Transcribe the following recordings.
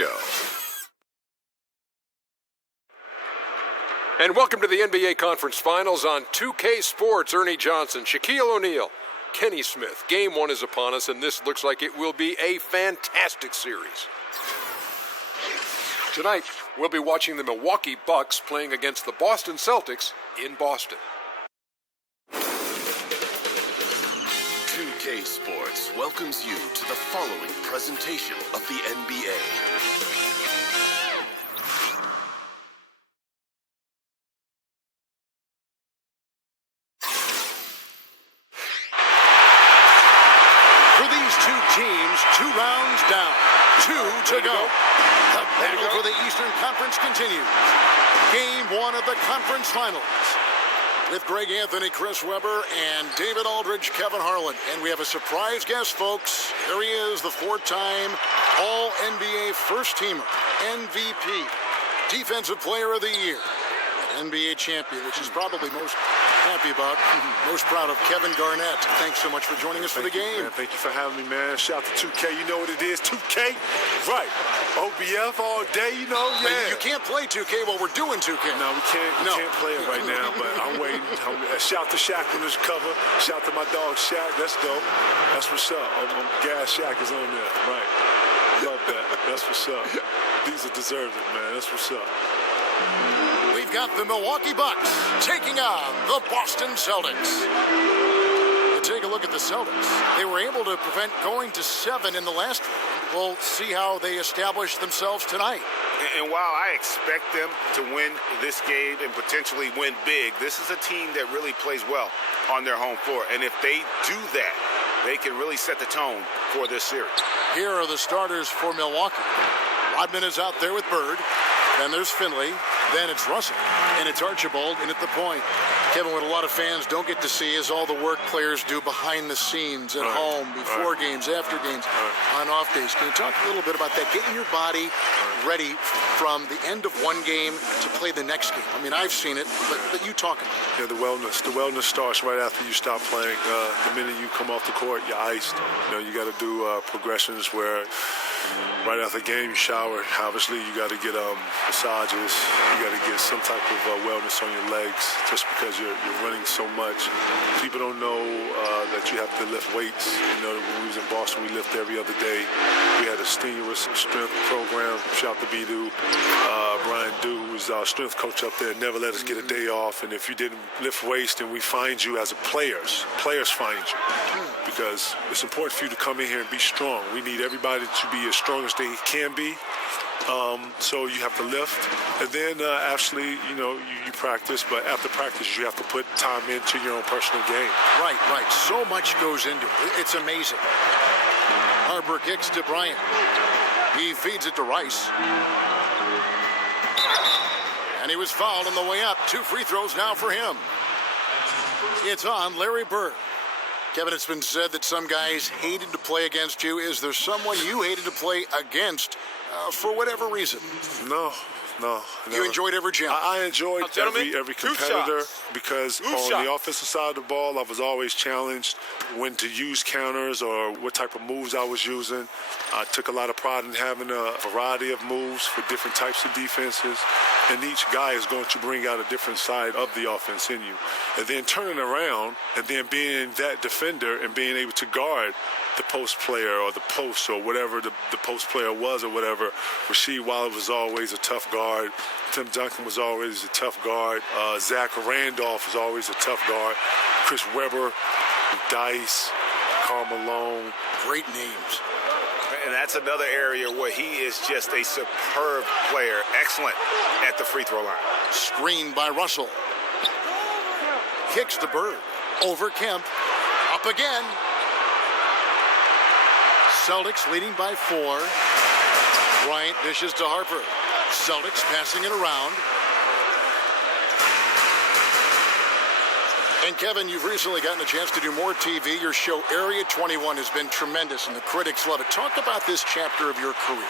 Show. And welcome to the NBA Conference Finals on 2K Sports. Ernie Johnson, Shaquille O'Neal, Kenny Smith. Game 1 is upon us, and this looks like it will be a fantastic series. Tonight, we'll be watching the Milwaukee Bucks playing against the Boston Celtics in Boston. 2K Sports welcomes you to the following presentation of the NBA. For these two teams, 2 rounds down, 2 to go. The battle for the Eastern Conference continues. Game 1 of the conference finals. With Greg Anthony, Chris Webber, and David Aldridge, Kevin Harlan. And we have a surprise guest, folks. Here he is, the 4-time All-NBA first-teamer, MVP, Defensive Player of the Year, NBA champion, which is probably most happy about, most proud of, Kevin Garnett. Thanks so much for joining us for the game. Man, thank you for having me, man. Shout out to 2K. You know what it is, 2K? Right. OBF all day, you know? Yeah. You can't play 2K while we're doing 2K. No, we can't play it right now, but I'm waiting. Shout to Shaq on this cover. Shout to my dog, Shaq. That's dope. That's what's up. Gas Shaq is on there. Right. Love that. That's what's up. These are deserved it, man. That's what's up. We've got the Milwaukee Bucks taking on the Boston Celtics. To take a look at the Celtics, they were able to prevent going to 7 in the last round. We'll see how they establish themselves tonight. And while I expect them to win this game and potentially win big, this is a team that really plays well on their home floor. And if they do that, they can really set the tone for this series. Here are the starters for Milwaukee. Rodman is out there with Bird. Then there's Finley. Then it's Russell. And it's Archibald in at the point. Kevin, what a lot of fans don't get to see is all the work players do behind the scenes at home, before games, after games, on off days. Can you talk a little bit about that? Getting your body ready from the end of one game to play the next game. I mean, I've seen it, but you talk about it. Yeah, the wellness starts right after you stop playing. The minute you come off the court, you're iced. You know, you got to do progressions where right after the game you shower. Obviously, you got to get massages. You got to get some type of wellness on your legs, just because you're running so much. People don't know that you have to lift weights. You know, when we was in Boston, we lift every other day. We had a strenuous strength program. Shout out to Bidu. Brian Dew, who's our strength coach up there, never let us get a day off. And if you didn't lift weights, then we find you as a players. Players find you. Because it's important for you to come in here and be strong. We need everybody to be as strong as they can be. So you have to lift, and then actually, you know, you practice, but after practice, you have to put time into your own personal game. Right. So much goes into it. It's amazing. Harper kicks to Bryant. He feeds it to Rice. And he was fouled on the way up. 2 free throws now for him. It's on Larry Bird. Kevin, it's been said that some guys hated to play against you. Is there someone you hated to play against for whatever reason? No. You enjoyed every challenge? I enjoyed every competitor because on the offensive side of the ball, I was always challenged when to use counters or what type of moves I was using. I took a lot of pride in having a variety of moves for different types of defenses, and each guy is going to bring out a different side of the offense in you. And then turning around and then being that defender and being able to guard the post player or the post or whatever the post player was or whatever. Rasheed Wallace was always a tough guard. Tim Duncan was always a tough guard. Zach Randolph was always a tough guard. Chris Webber, Dice, Karl Malone. Great names. And that's another area where he is just a superb player. Excellent at the free throw line. Screened by Russell. Kicks to Bird. Over Kemp. Up again. Celtics leading by 4. Bryant dishes to Harper. Celtics passing it around. And Kevin, you've recently gotten a chance to do more TV. Your show Area 21 has been tremendous, and the critics love it. Talk about this chapter of your career.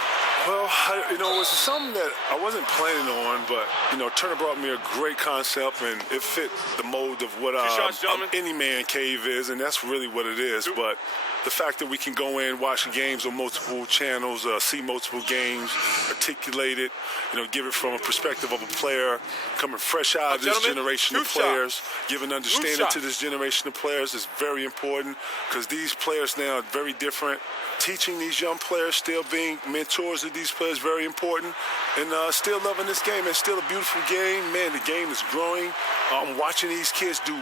Well, it was something that I wasn't planning on, but, Turner brought me a great concept, and it fit the mold of what any man cave is, and that's really what it is. But the fact that we can go in, watch games on multiple channels, see multiple games, articulate it, give it from a perspective of a player, coming fresh out of this generation of players, giving understanding to this generation of players is very important because these players now are very different. Teaching these young players, still being mentors of these players, very important. And still loving this game. It's still a beautiful game. Man, the game is growing. I'm watching these kids do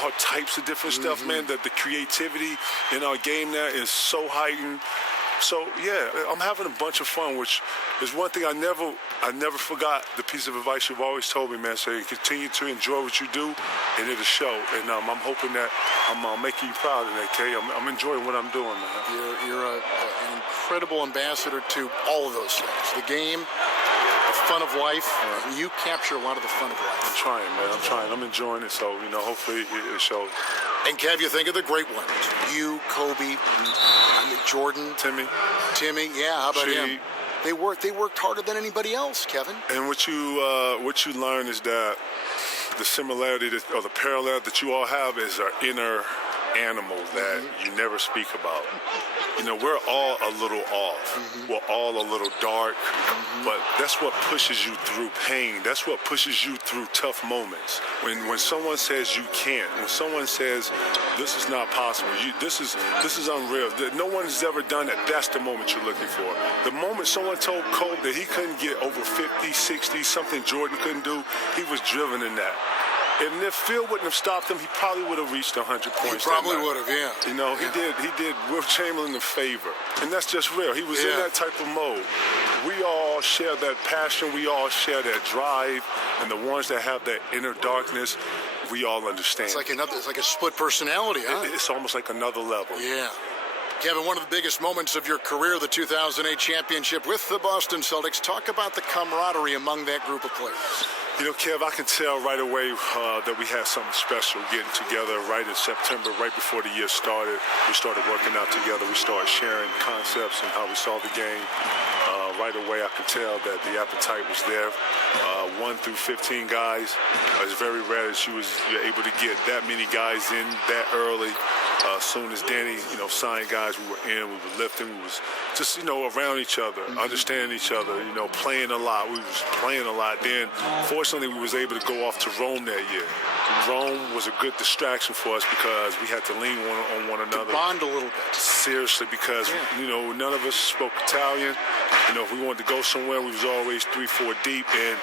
all types of different stuff, man. The creativity in our game now is so heightened. So, yeah, I'm having a bunch of fun, which is one thing I never forgot the piece of advice you've always told me, man. So you continue to enjoy what you do, and it'll show. And I'm hoping that I'm making you proud of that, Kay. I'm enjoying what I'm doing, man. You're an incredible ambassador to all of those things. The game, the fun of life, and you capture a lot of the fun of life. I'm trying, man. I'm trying. I'm enjoying it, so, hopefully it shows. And, Kev, you think of the great ones. You, Kobe, Jordan. Timmy, yeah, how about him? They worked harder than anybody else, Kevin. And what you learn is that the similarity or the parallel that you all have is our inner animal that you never speak about. We're all a little off. We're all a little dark, but that's what pushes you through pain. That's what pushes you through tough moments. When someone says you can't, when someone says this is not possible, this is unreal. No one has ever done it. That's the moment you're looking for. The moment someone told Kobe that he couldn't get over 50, 60, something Jordan couldn't do, he was driven in that. And if Phil wouldn't have stopped him, he probably would have reached 100 points. He probably would have, yeah. He did Will Chamberlain a favor. And that's just real. He was in that type of mode. We all share that passion. We all share that drive. And the ones that have that inner darkness, we all understand. It's like a split personality, huh? It's almost like another level. Yeah. Kevin, one of the biggest moments of your career, the 2008 championship with the Boston Celtics. Talk about the camaraderie among that group of players. Kev, I can tell right away that we had something special getting together right in September, right before the year started. We started working out together. We started sharing concepts and how we saw the game. Right away, I could tell that the appetite was there. 1 through 15 guys. It's very rare that you're able to get that many guys in that early. As soon as Danny, signed guys, we were in, we were lifting, we was just, around each other, understanding each other, playing a lot. We was playing a lot. Then, fortunately, we was able to go off to Rome that year. Rome was a good distraction for us because we had to lean on one another. To bond a little bit. Seriously, because, none of us spoke Italian. If we wanted to go somewhere, we was always 3-4 deep, and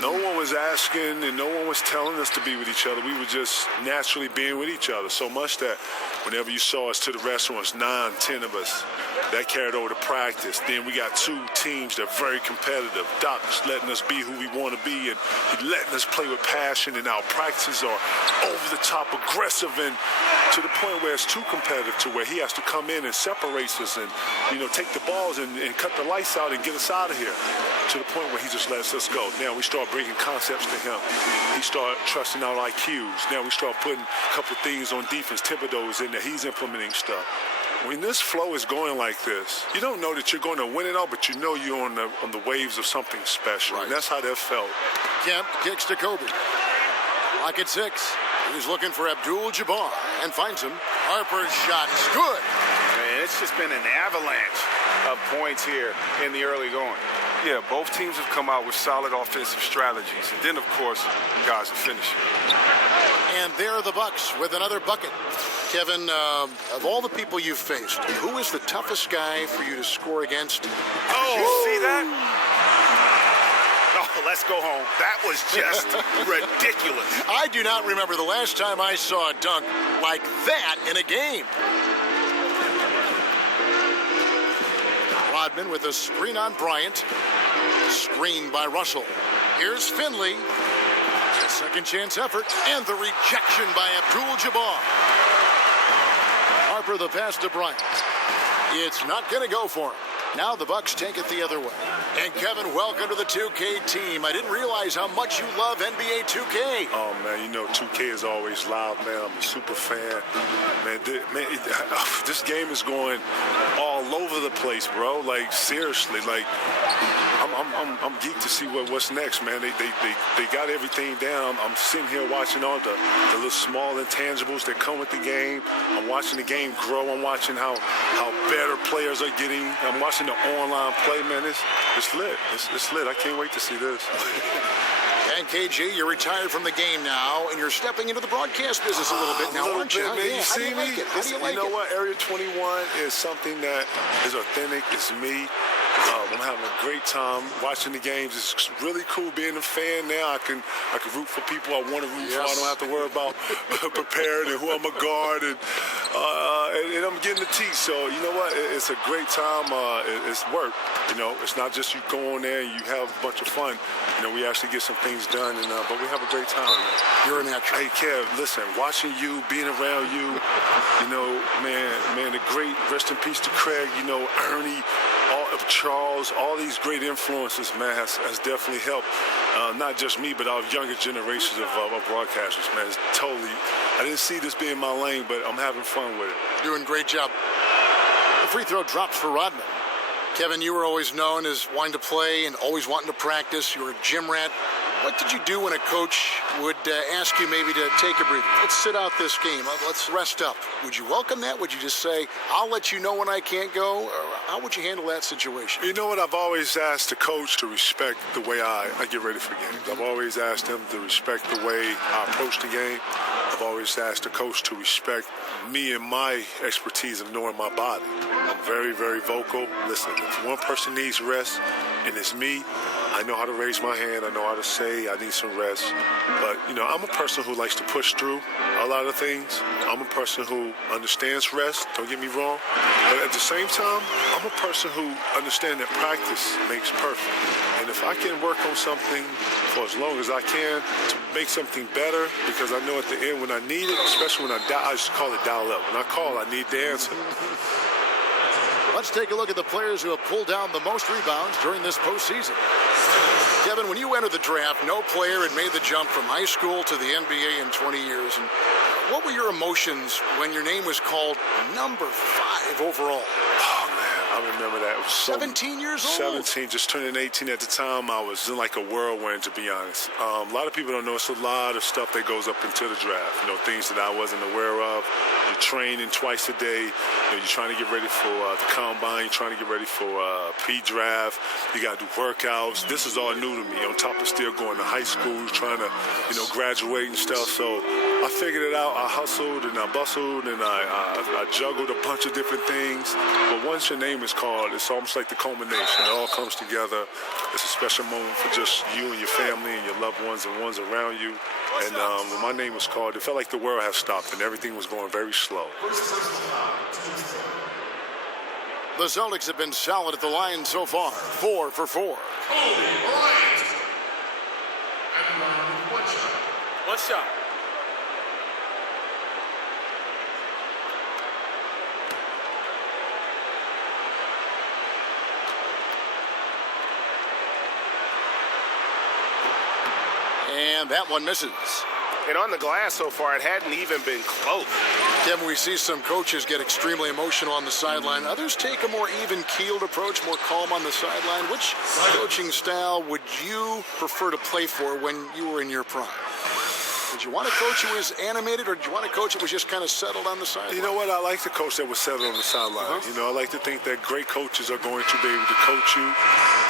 no one was asking and no one was telling us to be with each other. We were just naturally being with each other so much that whenever you saw us to the restaurants, 9, 10 of us, that carried over to practice. Then we got 2 teams that are very competitive. Doc's letting us be who we want to be, and he letting us play with passion, and our practices are over the top aggressive, and to the point where it's too competitive to where he has to come in and separate us and, take the balls and cut the lights out and get us out of here, to the point where he just lets us go. Now we start bringing concepts to him. He started trusting our IQs. Now we start putting a couple things on defense. Thibodeau's in there. He's implementing stuff. When this flow is going like this, you don't know that you're going to win it all, but you know you're on the waves of something special. Right. And that's how that felt. Kemp kicks to Kobe. Lock at 6. He's looking for Abdul-Jabbar and finds him. Harper's shot is good. Man, it's just been an avalanche of points here in the early going. Yeah, both teams have come out with solid offensive strategies. And then, of course, guys are finishing. And there are the Bucks with another bucket. Kevin, of all the people you've faced, who is the toughest guy for you to score against? Oh, see that? Oh, let's go home. That was just ridiculous. I do not remember the last time I saw a dunk like that in a game. Rodman with a screen on Bryant. Screen by Russell. Here's Finley. A second chance effort. And the rejection by Abdul-Jabbar. Harper the pass to Bryant. It's not going to go for him. Now the Bucks take it the other way. And Kevin, welcome to the 2K team. I didn't realize how much you love NBA 2K. Oh, man, you know 2K is always loud, man. I'm a super fan. Man, this game is going all over the place, bro. Like, seriously, like, I'm geeked to see what's next, man. They got everything down. I'm sitting here watching all the little small intangibles that come with the game. I'm watching the game grow. I'm watching how better players are getting. I'm watching the online play, man. It's lit. It's lit. I can't wait to see this. And KG, you're retired from the game now, and you're stepping into the broadcast business a little bit now, aren't you? Man. Yeah. You see me? How do you like it? You know what? Area 21 is something that is authentic. It's me. I'm having a great time watching the games. It's really cool being a fan now. I can root for people I want to root for. I don't have to worry about preparing and who I'm going to guard. And I'm getting the teach. So, you know what? It's a great time. It's work. You know, it's not just you go on there and you have a bunch of fun. You know, we actually get some things done, but we have a great time, man. You're in that. Hey, Kev, listen, watching you, being around you, you know, man, the great, rest in peace to Craig, you know, Ernie, Charles, all these great influences, man, has definitely helped not just me, but our younger generations of broadcasters, man. It's totally, I didn't see this being my lane, but I'm having fun with it. Doing a great job. The free throw drops for Rodman. Kevin, you were always known as wanting to play and always wanting to practice. You were a gym rat. What did you do when a coach would ask you maybe to take a breather? Let's sit out this game. Let's rest up. Would you welcome that? Would you just say, I'll let you know when I can't go? Or how would you handle that situation? You know what? I've always asked the coach to respect the way I get ready for games. I've always asked him to respect the way I approach the game. I've always asked the coach to respect me and my expertise of knowing my body. I'm very, very vocal. Listen, if one person needs rest and it's me, I know how to raise my hand. I know how to say I need some rest. But, you know, I'm a person who likes to push through a lot of things. I'm a person who understands rest, don't get me wrong. But at the same time, I'm a person who understands that practice makes perfect. And if I can work on something for as long as I can to make something better, because I know at the end when I need it, especially when I just call it dial up. When I call, I need the answer. Let's take a look at the players who have pulled down the most rebounds during this postseason. Kevin, when you entered the draft, no player had made the jump from high school to the NBA in 20 years. And what were your emotions when your name was called number 5 overall? Oh, man, I remember that. It was 17 years old? 17, just turning 18 at the time. I was in like a whirlwind, to be honest. A lot of people don't know it's a lot of stuff that goes up into the draft. You know, things that I wasn't aware of. You're training twice a day. You know, you're trying to get ready for the combine. You're trying to get ready for pre-draft. You got to do workouts. This is all new to me. On top of still going to high school, trying to, you know, graduate and stuff. So I figured it out. I hustled and I bustled and I juggled a bunch of different things. But once your name is called, it's almost like the culmination. It all comes together. It's a special moment for just you and your family and your loved ones and ones around you. And when my name was called, it felt like the world had stopped and everything was going very slow. The Celtics have been solid at the line so far. 4 for 4. One shot. And that one misses. And on the glass so far, it hadn't even been close. Kevin, we see some coaches get extremely emotional on the sideline. Others take a more even-keeled approach, more calm on the sideline. Which coaching style would you prefer to play for when you were in your prime? Did you want a coach who was animated, or did you want a coach that was just kind of settled on the sideline? You know what? I like the coach that was settled on the sideline. You know, I like to think that great coaches are going to be able to coach you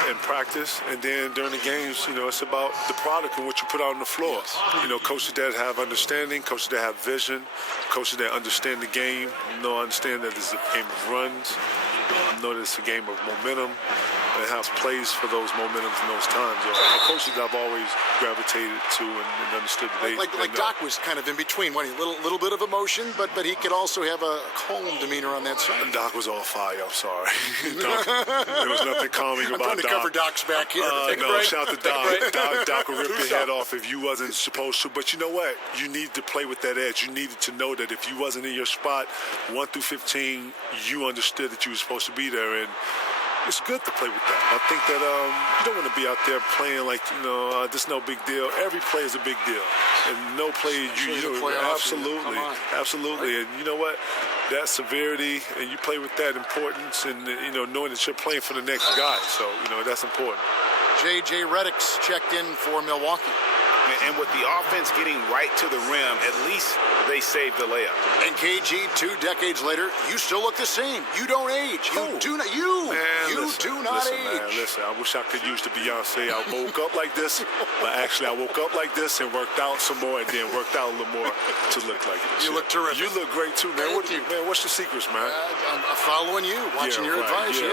in practice, and then during the games, you know, it's about the product and what you put out on the floor. You know, coaches that have understanding, coaches that have vision, coaches that understand the game, understand that it's a game of runs, know that it's a game of momentum, and have plays for those momentums and those times. Coaches that I've always gravitated to and understood that they like Doc was kind of in between. What, a little bit of emotion, but he could also have a calm demeanor on that side. And Doc was all fire. I'm sorry. There was nothing calming about Doc. I'm trying to cover Doc's back here. No, shout to Doc. Doc would rip your head off if you wasn't supposed to. But you know what? You needed to play with that edge. You needed to know that if you wasn't in your spot, 1 through 15, you understood that you were supposed to be there. And it's good to play with that. I think that you don't want to be out there playing like, this is no big deal. Every play is a big deal. And no play, absolutely. Absolutely. And you know what? That severity, and you play with that importance, and, knowing that you're playing for the next guy. So, that's important. J.J. Redick's checked in for Milwaukee. And with the offense getting right to the rim, at least they saved the layup. And KG, 2 decades later, you still look the same. You don't age. You do not age. Man, listen, I wish I could use the Beyonce. I woke up like this, but actually I woke up like this and worked out some more, and then worked out a little more to look like this. You look terrific. You look great too, man. What's the secrets, man? I'm following you, watching your advice. Yeah,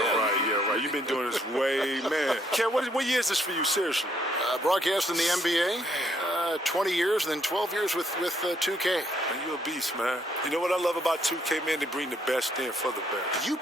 right. You've been doing this way, man. Ken, what year is this for you, seriously? Broadcast in the NBA. 20 years and then 12 years with 2K. Man, you're a beast, man. You know what I love about 2K, man? They bring the best in for the best. You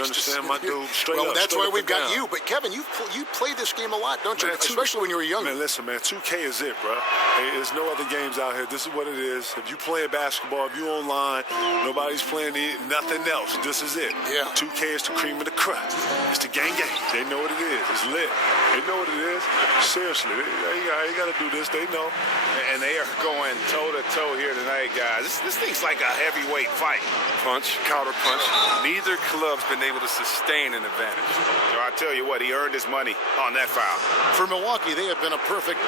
understand, my dude? Straight up. That's why we've got down. you. But, Kevin, you play this game a lot, don't you? Man, especially when you were young. Man, listen, man, 2K is it, bro. Hey, there's no other games out here. This is what it is. If you play basketball, if you online, nobody's playing nothing else. This is it. Yeah. 2K is the cream of the crop. It's the gang. They know what it is. It's lit. They know what it is. Seriously, they got to do this. They know. And they are going toe-to-toe here tonight, guys. This thing's like a heavyweight fight. Punch, counter punch. Neither club's been able to sustain an advantage. I tell you what, he earned his money on that foul. For Milwaukee, they have been a perfect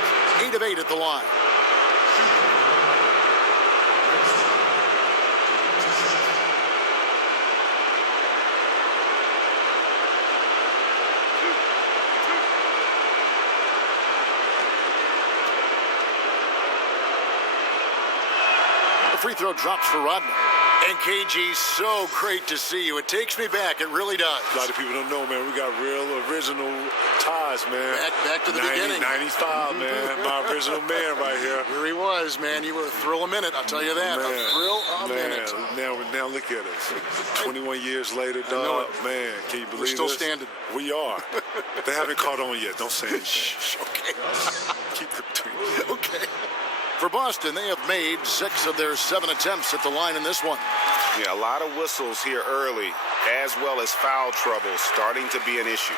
8 of 8 at the line. Free throw drops for Rodman. And KG, so great to see you. It takes me back. It really does. A lot of people don't know, man. We got real original ties, man. Back to the beginning. 95, man. My original man right here. Here he was, man. You were a thrill a minute, I'll tell you that. Man, a thrill a minute. Now look at us. 21 years later, dog. Man, can you believe We're still this? standing. We are. They haven't caught on yet. Don't say anything. Okay. Keep it between us. Okay. For Boston, they have made 6 of their 7 attempts at the line in this one. Yeah, a lot of whistles here early, as well as foul trouble starting to be an issue.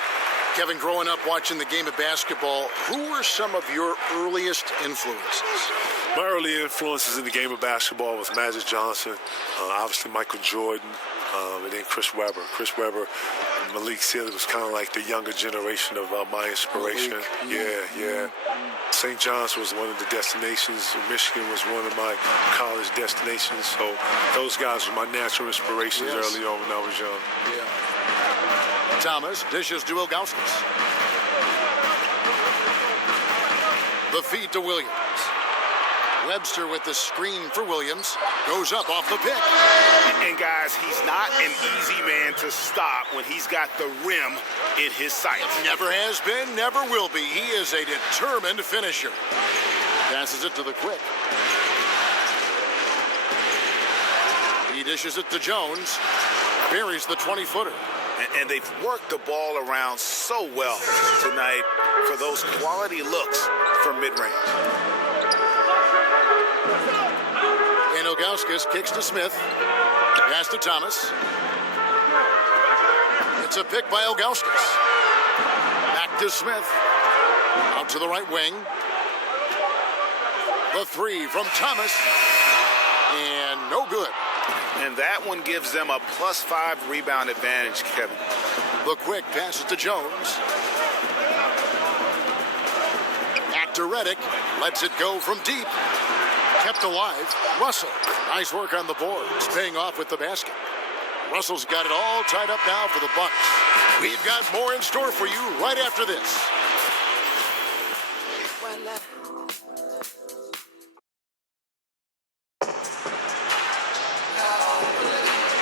Kevin, growing up watching the game of basketball, who were some of your earliest influences? My early influences in the game of basketball was Magic Johnson, obviously Michael Jordan, and then Chris Webber. Chris Webber and Malik Sealy was kind of like the younger generation of my inspiration. Yeah. St. John's was one of the destinations. Michigan was one of my college destinations. So those guys were my natural inspirations early on when I was young. Yeah. Thomas dishes to Ilgauskas. The feed to Williams. Webster with the screen for Williams. Goes up off the pick. And guys, he's not an easy man to stop when he's got the rim in his sights. Never has been, never will be. He is a determined finisher. Passes it to the quick. He dishes it to Jones. Buries the 20-footer. And they've worked the ball around so well tonight for those quality looks from mid-range. And Ilgauskas kicks to Smith. Pass to Thomas. It's a pick by Ilgauskas. Back to Smith. Out to the right wing. The 3 from Thomas. And no good. And that one gives them a +5 rebound advantage, Kevin. The quick passes to Jones. Back to Redick. Lets it go from deep. Kept alive. Russell. Nice work on the boards. Paying off with the basket. Russell's got it all tied up now for the Bucks. We've got more in store for you right after this.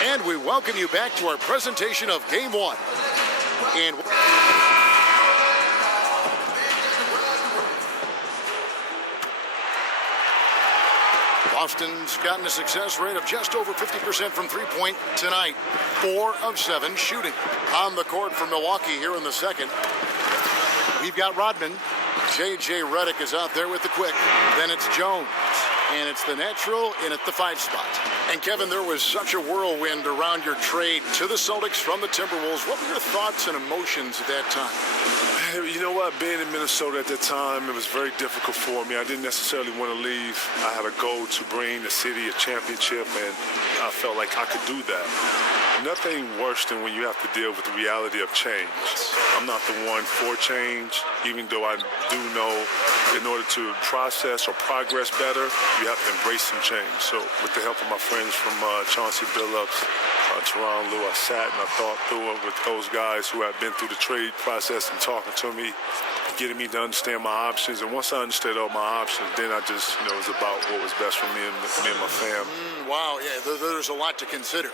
And we welcome you back to our presentation of Game 1. And Boston's gotten a success rate of just over 50% from three-point tonight. 4 of 7 shooting. On the court for Milwaukee here in the second. We've got Rodman. J.J. Redick is out there with the quick. Then it's Jones. and it's the natural in at the 5 spot. And Kevin, there was such a whirlwind around your trade to the Celtics from the Timberwolves. What were your thoughts and emotions at that time? You know what? Being in Minnesota at that time, it was very difficult for me. I didn't necessarily want to leave. I had a goal to bring the city a championship, and I felt like I could do that. Nothing worse than when you have to deal with the reality of change. I'm not the one for change, even though I do know in order to process or progress better, you have to embrace some change. So with the help of my friends from Chauncey Billups, Teron Lou, I sat and I thought through it with those guys who had been through the trade process and talking to me, getting me to understand my options. And once I understood all my options, then I just, it was about what was best for me and my fam. Wow, yeah, there's a lot to consider.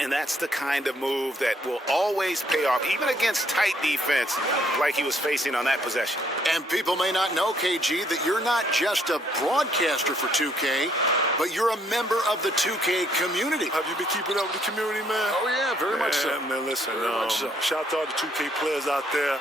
And that's the kind of move that will always pay off, even against tight defense like he was facing on that possession. And people may not know, KG, that you're not just a broadcaster for 2K, but you're a member of the 2K community. Have you been keeping up with the community, man? Oh, yeah, very much so. Man, listen, so. Shout out to all the 2K players out there.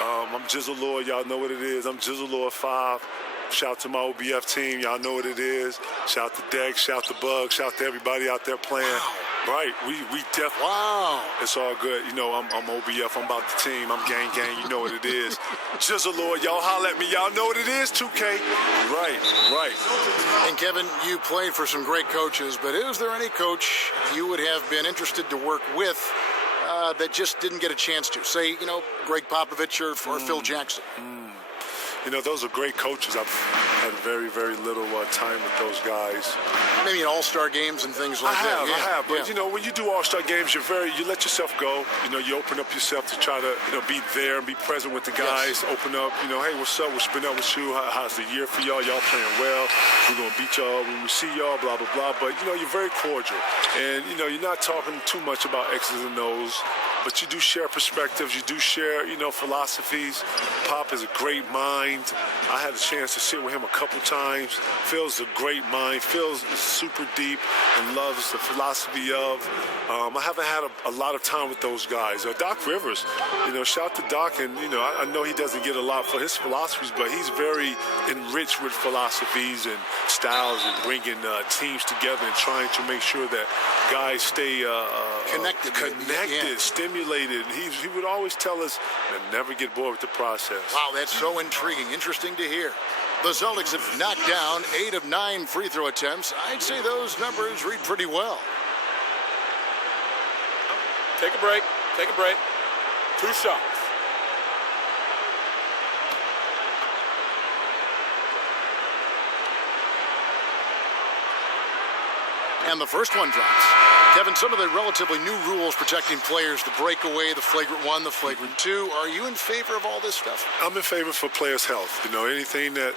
I'm Jizzle Lord. Y'all know what it is. I'm Jizzle Lord 5. Shout out to my OBF team. Y'all know what it is. Shout out to Dex. Shout out to Bug. Shout out to everybody out there playing. Wow. Right. We definitely. Wow. It's all good. I'm OBF. I'm about the team. I'm gang. You know what it is. Jizzle Lord. Y'all holler at me. Y'all know what it is, 2K. Right. And Kevin, you played for some great coaches, but is there any coach you would have been interested to work with that just didn't get a chance to? Say, Greg Popovich or Phil Jackson. Those are great coaches. I've had very, very little time with those guys. Maybe in all-star games and things like that. I have. But, when you do all-star games, you let yourself go. You open up yourself to try to, be there and be present with the guys. Yes. Open up, hey, what's up? What's been up with you? How's the year for y'all? Y'all playing well. We're going to beat y'all when we see y'all, blah, blah, blah. But, you're very cordial. And, you're not talking too much about X's and O's. But you do share perspectives. You do share, philosophies. Pop is a great mind. I had a chance to sit with him a couple times. Phil's a great mind. Phil's super deep and loves the philosophy of. I haven't had a lot of time with those guys. Doc Rivers, shout out to Doc. And, I know he doesn't get a lot for his philosophies, but he's very enriched with philosophies and styles and bringing teams together and trying to make sure that guys stay connected, stimulated. He would always tell us to never get bored with the process. Wow, that's so intriguing. Interesting to hear. The Celtics have knocked down 8 of 9 free throw attempts. I'd say those numbers read pretty well. Take a break. 2 shots. And the first one drops. Kevin, some of the relatively new rules protecting players, the breakaway, the flagrant 1, the flagrant 2. Are you in favor of all this stuff? I'm in favor for players' health. Anything that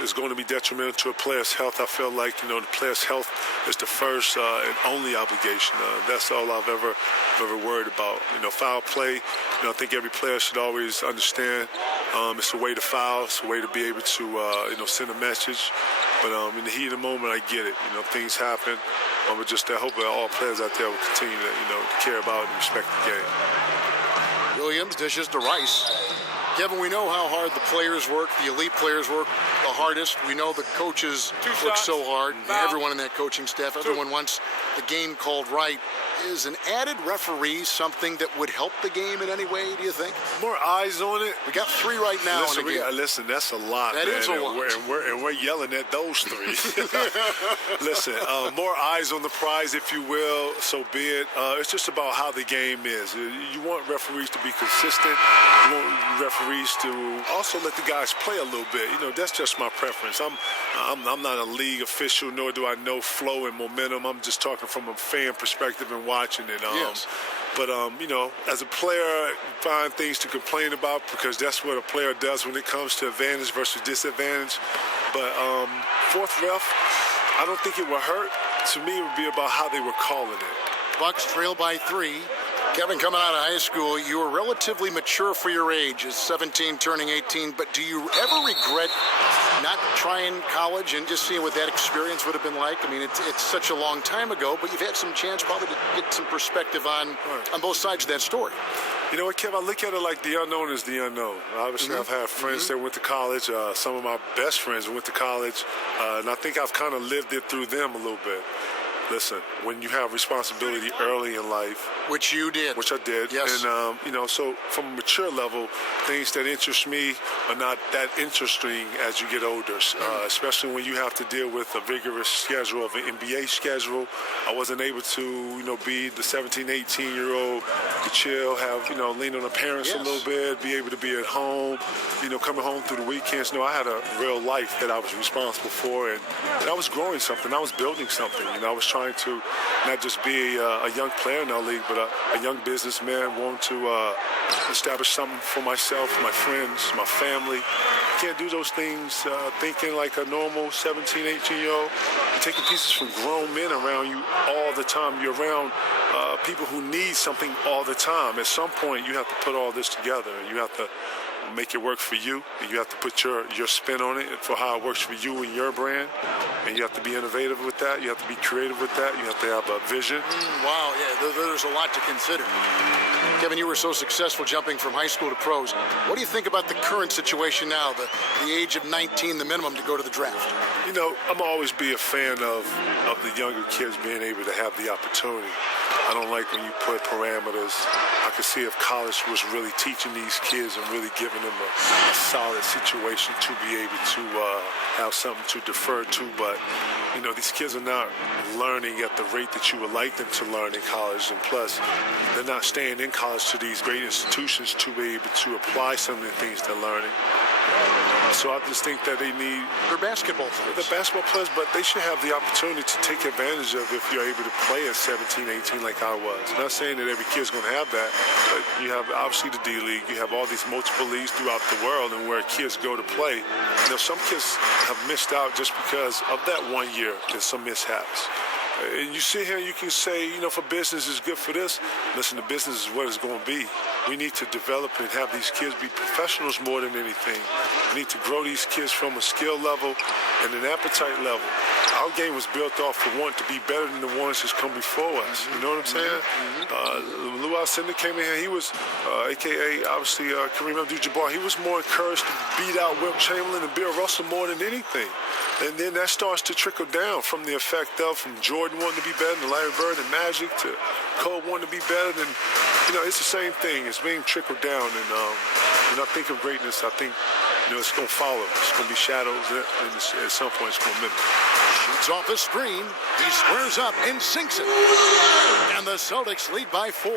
is going to be detrimental to a player's health, I feel like, the player's health is the first and only obligation. That's all I've ever worried about. Foul play, I think every player should always understand it's a way to foul. It's a way to be able to, send a message. But in the heat of the moment, I get it. Things happen. But just I hope that all players out there will continue to care about and respect the game. Williams dishes to Rice. Kevin, we know how hard the players work, the elite players work the hardest. We know the coaches work so hard. Everyone in that coaching staff, everyone wants the game called right. Is an added referee something that would help the game in any way, do you think? More eyes on it. We got 3 right now. Listen, that's a lot, That man. is a lot. And we're yelling at those 3. Listen, more eyes on the prize, if you will, so be it. It's just about how the game is. You want referees to be consistent. You want referees to also let the guys play a little bit. That's just my preference. I'm not a league official, nor do I know flow and momentum. I'm just talking from a fan perspective and watching it. Yes. But, as a player, find things to complain about because that's what a player does when it comes to advantage versus disadvantage. But fourth ref, I don't think it would hurt. To me, it would be about how they were calling it. Bucks trail by 3. Kevin, coming out of high school, you were relatively mature for your age, as 17 turning 18, but do you ever regret not trying college and just seeing what that experience would have been like? I mean, it's such a long time ago, but you've had some chance probably to get some perspective on both sides of that story. You know what, Kev? I look at it like the unknown is the unknown. Obviously, I've had friends that went to college. Some of my best friends went to college, and I think I've kind of lived it through them a little bit. Listen, when you have responsibility early in life, Which you did. which I did, Yes. and so from a mature level, things that interest me are not that interesting as you get older, especially when you have to deal with a vigorous schedule of an NBA schedule. I wasn't able to, be the 17, 18-year-old to chill, have, lean on the parents a little bit, be able to be at home, coming home through the weekends. No, I had a real life that I was responsible for, and I was growing something. I was building something. I was trying to not just be a young player in our league, but a young businessman wanting to establish something for myself, my friends, my family. You can't do those things thinking like a normal 17, 18-year-old. You're taking pieces from grown men around you all the time. You're around people who need something all the time. At some point, you have to put all this together. You have to make it work for you, and you have to put your spin on it for how it works for you and your brand, and you have to be innovative with that. You have to be creative with that. You have to have a vision. Wow, yeah, there's a lot to consider. Kevin, you were so successful jumping from high school to pros. What do you think about the current situation now, the age of 19, the minimum to go to the draft? I'm always be a fan of the younger kids being able to have the opportunity. I don't like when you put parameters. I could see if college was really teaching these kids and really giving them a solid situation to be able to have something to defer to. But, these kids are not learning at the rate that you would like them to learn in college. And plus, they're not staying in college to these great institutions to be able to apply some of the things they're learning. So I just think that they need... They're basketball players. They're basketball players, but they should have the opportunity to take advantage of if you're able to play at 17, 18 like I was. Not saying that every kid's going to have that, but you have obviously the D-League. You have all these multiple leagues throughout the world and where kids go to play. Some kids have missed out just because of that 1 year and some mishaps. And you sit here and you can say, for business is good for this. Listen, the business is what it's going to be. We need to develop and have these kids be professionals more than anything. We need to grow these kids from a skill level and an appetite level. Our game was built off for one to be better than the ones that's come before us. You know what I'm saying? Lou Alcindor came in here. He was, a.k.a. obviously Kareem Abdul-Jabbar. He was more encouraged to beat out Wilt Chamberlain and Bill Russell more than anything. And then that starts to trickle down from the effect of from Jordan wanting to be better than Larry Bird and Magic to Kobe wanting to be better than, it's the same thing. It's being trickled down. And when I think of greatness, I think, it's going to follow. It's going to be shadows, and at some point it's going to mimic. Shoots off the screen. He squares up and sinks it. And the Celtics lead by 4.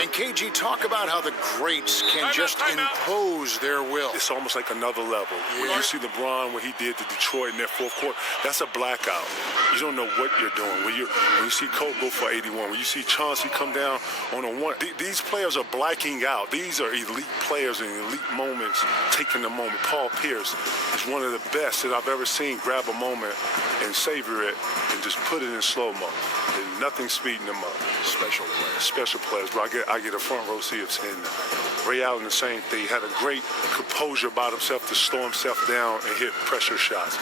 And KG, talk about how the greats can just impose their will. It's almost like another level. When you see LeBron, what he did to Detroit in that fourth quarter, that's a blackout. You don't know what you're doing. When you see Kobe go for 81, when you see Chauncey come down on a one, these players are blacking out. These are elite players in elite moments, taking the moment. Paul Pierce is one of the best that I've ever seen grab a moment and savor it and just put it in slow-mo. And nothing speeding them up. Special players. Special players, but I get a front row seat of saying that. Ray Allen, the same thing. Had a great composure about himself to slow himself down and hit pressure shots.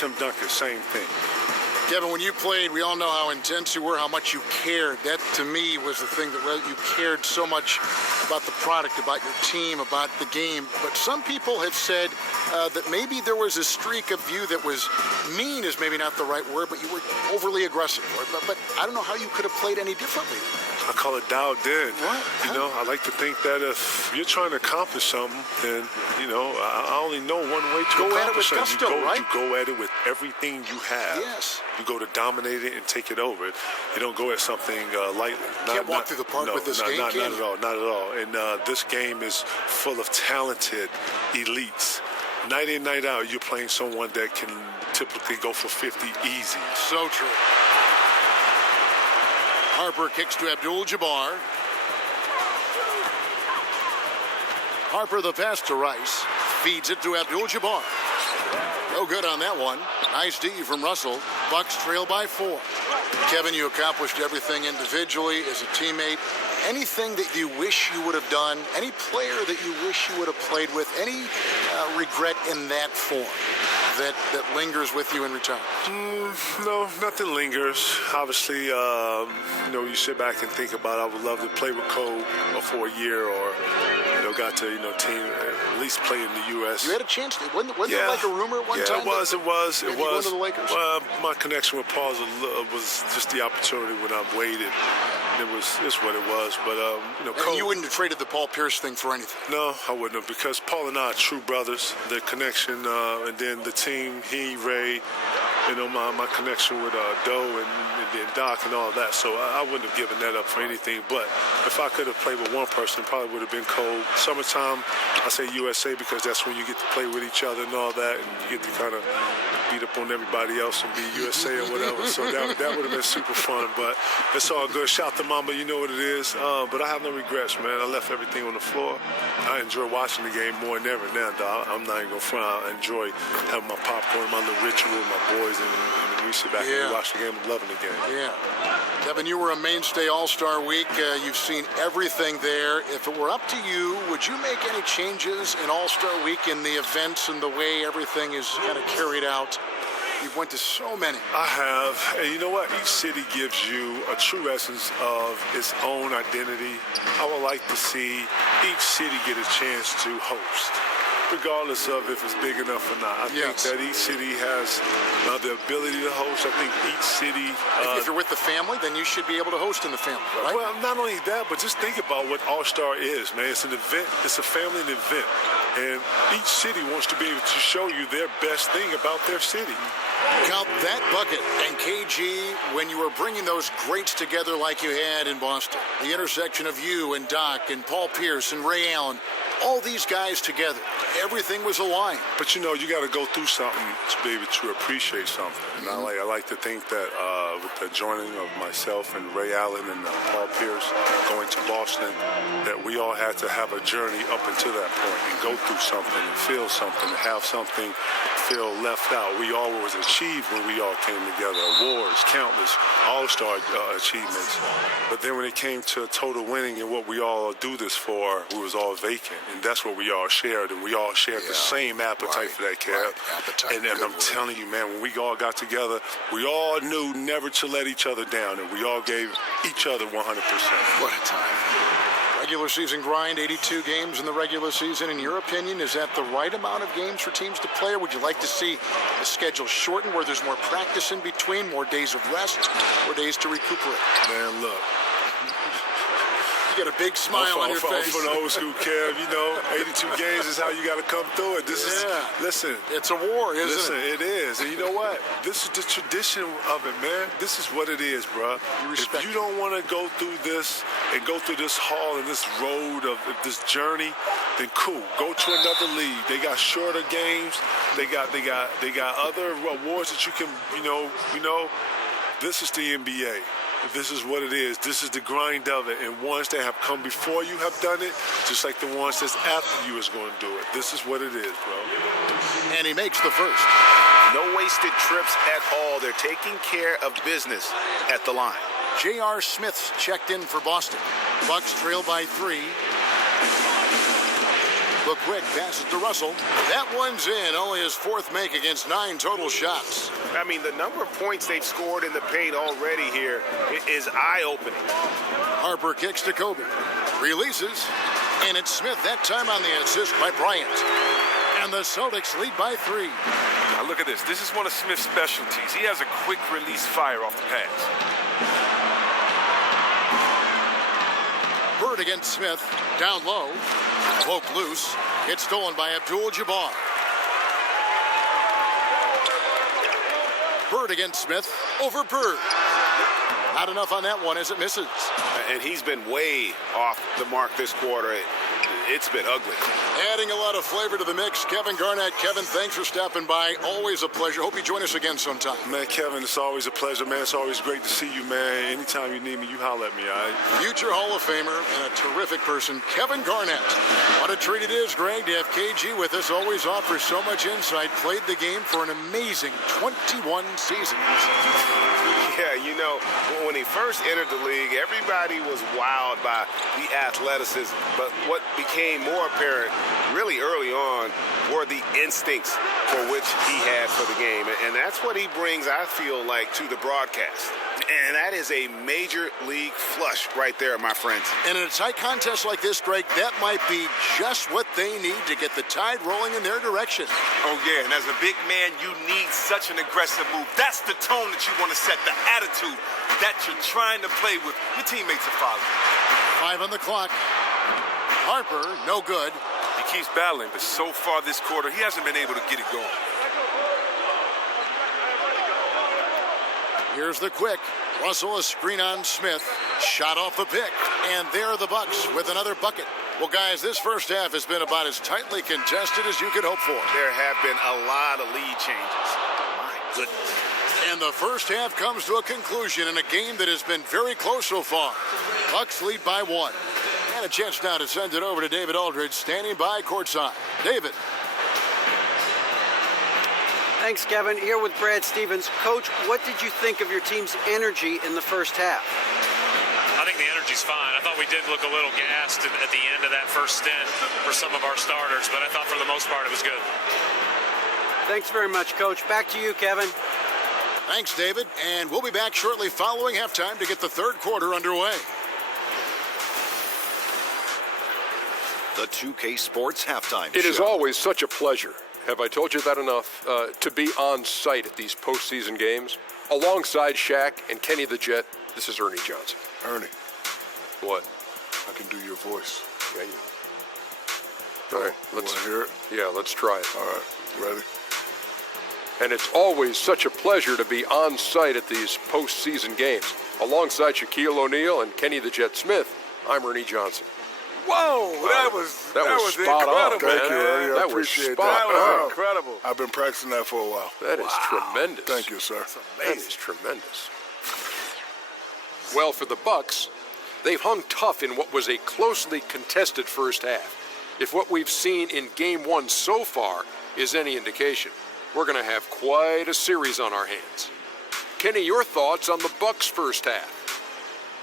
Tim Duncan, same thing. Kevin, when you played, we all know how intense you were, how much you cared. That, to me, was the thing that you cared so much about the product, about your team, about the game. But some people have said that maybe there was a streak of you that was mean is maybe not the right word, but you were overly aggressive. But I don't know how you could have played any differently. I call it dialed in. What? I like to think that if you're trying to accomplish something, then, I only know one way to go at it with accomplish something. gusto, right? You go at it with everything you have. Yes. You go to dominate it and take it over. You don't go at something lightly. Can't walk through the park with this game, not can at you? all. Not at all. And this game is full of talented elites. Night in, night out, you're playing someone that can typically go for 50 easy. So true. Harper kicks to Abdul-Jabbar. Harper the pass to Rice. Feeds it to Abdul-Jabbar. No good on that one. Nice D from Russell. Bucks trail by 4. Kevin, you accomplished everything individually as a teammate. Anything that you wish you would have done, any player that you wish you would have played with, any regret in that form that lingers with you in retirement? No, nothing lingers. Obviously, you sit back and think about, I would love to play with Cole for a year, or got to team at least play in the U.S. You had a chance. Wasn't there like a rumor at one time? Yeah, it was. Going to the Lakers? My connection with Paul was just the opportunity when I waited. It's what it was. But Cole, you wouldn't have traded the Paul Pierce thing for anything. No, I wouldn't have, because Paul and I are true brothers. The connection, and then the team, Ray, my connection with Doe and then Doc and all that. So I wouldn't have given that up for anything. But if I could have played with one person, probably would have been Cole. Summertime, I say USA because that's when you get to play with each other and all that, and you get to kind of beat up on everybody else and be USA or whatever. So that would have been super fun. But it's all good. Shout to Mama, you know what it is. But I have no regrets, man. I left everything on the floor. I enjoy watching the game more than ever now, dog. I'm not even going to front. I enjoy having my popcorn, my little ritual with my boys, and we sit back and watch the game. I'm loving the game. Yeah. Devin, you were a mainstay All-Star Week. You've seen everything there. If it were up to you, would you make any changes in All-Star Week in the events and the way everything is kind of carried out? You've went to so many. I have. And you know what? Each city gives you a true essence of its own identity. I would like to see each city get a chance to host, regardless of if it's big enough or not. I think that each city has the ability to host. I think each city... if you're with the family, then you should be able to host in the family, right? Well, not only that, but just think about what All-Star is, man. It's an event. It's a family event. And each city wants to be able to show you their best thing about their city. Count that bucket. And KG, when you were bringing those greats together like you had in Boston, the intersection of you and Doc and Paul Pierce and Ray Allen, all these guys together, everything was aligned. But you got to go through something to be able to appreciate something. And I like to think that with the joining of myself and Ray Allen and Paul Pierce going to Boston, that we all had to have a journey up until that point and go through something and feel something and have something feel left out. We all was achieved when we all came together. Awards, countless All-Star achievements. But then when it came to total winning and what we all do this for, we was all vacant. And that's what we all shared. And we all shared the same appetite for that, Kev. And I'm telling you, man, when we all got together, we all knew never to let each other down. And we all gave each other 100%. What a time. Regular season grind, 82 games in the regular season. In your opinion, is that the right amount of games for teams to play? Or would you like to see the schedule shortened where there's more practice in between, more days of rest, more days to recuperate? Man, look. You got a big smile on your face. For the old school, Kev, 82 games is how you got to come through it. Listen. It's a war, isn't it? It is. And you know what? This is the tradition of it, man. This is what it is, bro. If you don't want to go through this and go through this hall and this road of this journey, then cool. Go to another league. They got shorter games. They got other awards that you can, This is the NBA. This is what it is. This is the grind of it. And ones that have come before you have done it, just like the ones that's after you is going to do it. This is what it is, bro. And he makes the first. No wasted trips at all. They're taking care of business at the line. J.R. Smith's checked in for Boston. Bucks trail by 3. Look quick, passes to Russell. That one's in. Only his fourth make against 9 total shots. I mean, the number of points they've scored in the paint already here is eye-opening. Harper kicks to Kobe. Releases. And it's Smith, that time on the assist by Bryant. And the Celtics lead by 3. Now look at this. This is one of Smith's specialties. He has a quick release fire off the pass. Bird against Smith. Down low. Poked loose. It's stolen by Abdul-Jabbar. Bird against Smith. Over Bird. Not enough on that one as it misses. And he's been way off the mark this quarter. it's been ugly. Adding a lot of flavor to the mix, Kevin Garnett. Kevin, thanks for stopping by. Always a pleasure. Hope you join us again sometime. Man, Kevin, it's always a pleasure, man. It's always great to see you, man. Anytime you need me, you holler at me, all right? Future Hall of Famer and a terrific person, Kevin Garnett. What a treat it is, Greg, to have KG with us. Always offers so much insight. Played the game for an amazing 21 seasons. Yeah, you know, when he first entered the league, everybody was wowed by the athleticism. But what became more apparent really early on were the instincts for which he had for the game. And that's what he brings, I feel like, to the broadcast. And that is a major league flush right there, my friends. And in a tight contest like this, Greg, that might be just what they need to get the tide rolling in their direction. Oh, yeah, and as a big man, you need such an aggressive move. That's the tone that you want to set, the attitude that you're trying to play with. Your teammates are following. 5 on the clock. Harper, no good. He keeps battling, but so far this quarter, he hasn't been able to get it going. Here's the quick. Russell, a screen on Smith. Shot off the pick. And there are the Bucks with another bucket. Well, guys, this first half has been about as tightly contested as you could hope for. There have been a lot of lead changes. My goodness. And the first half comes to a conclusion in a game that has been very close so far. Bucks lead by 1. And a chance now to send it over to David Aldridge, standing by courtside. David. Thanks, Kevin. Here with Brad Stevens. Coach, what did you think of your team's energy in the first half? I think the energy's fine. I thought we did look a little gassed at the end of that first stint for some of our starters, but I thought for the most part it was good. Thanks very much, Coach. Back to you, Kevin. Thanks, David. And we'll be back shortly following halftime to get the third quarter underway. The 2K Sports Halftime Show. It is always such a pleasure. Have I told you that enough? To be on site at these postseason games. Alongside Shaq and Kenny the Jet, this is Ernie Johnson. Ernie, What? I can do your voice. Yeah, All right, You want to hear it? Yeah, let's try it. All right, ready? And it's always such a pleasure to be on site at these postseason games. Alongside Shaquille O'Neal and Kenny the Jet Smith, I'm Ernie Johnson. Whoa, that was spot on, incredible, man. Thank you, Ernie. I That was appreciate spot That on. was incredible. I've been practicing that for a while. That is tremendous. Thank you, sir. That is tremendous. Well, for the Bucks, they've hung tough in what was a closely contested first half. If what we've seen in Game 1 so far is any indication, we're going to have quite a series on our hands. Kenny, your thoughts on the Bucks' first half?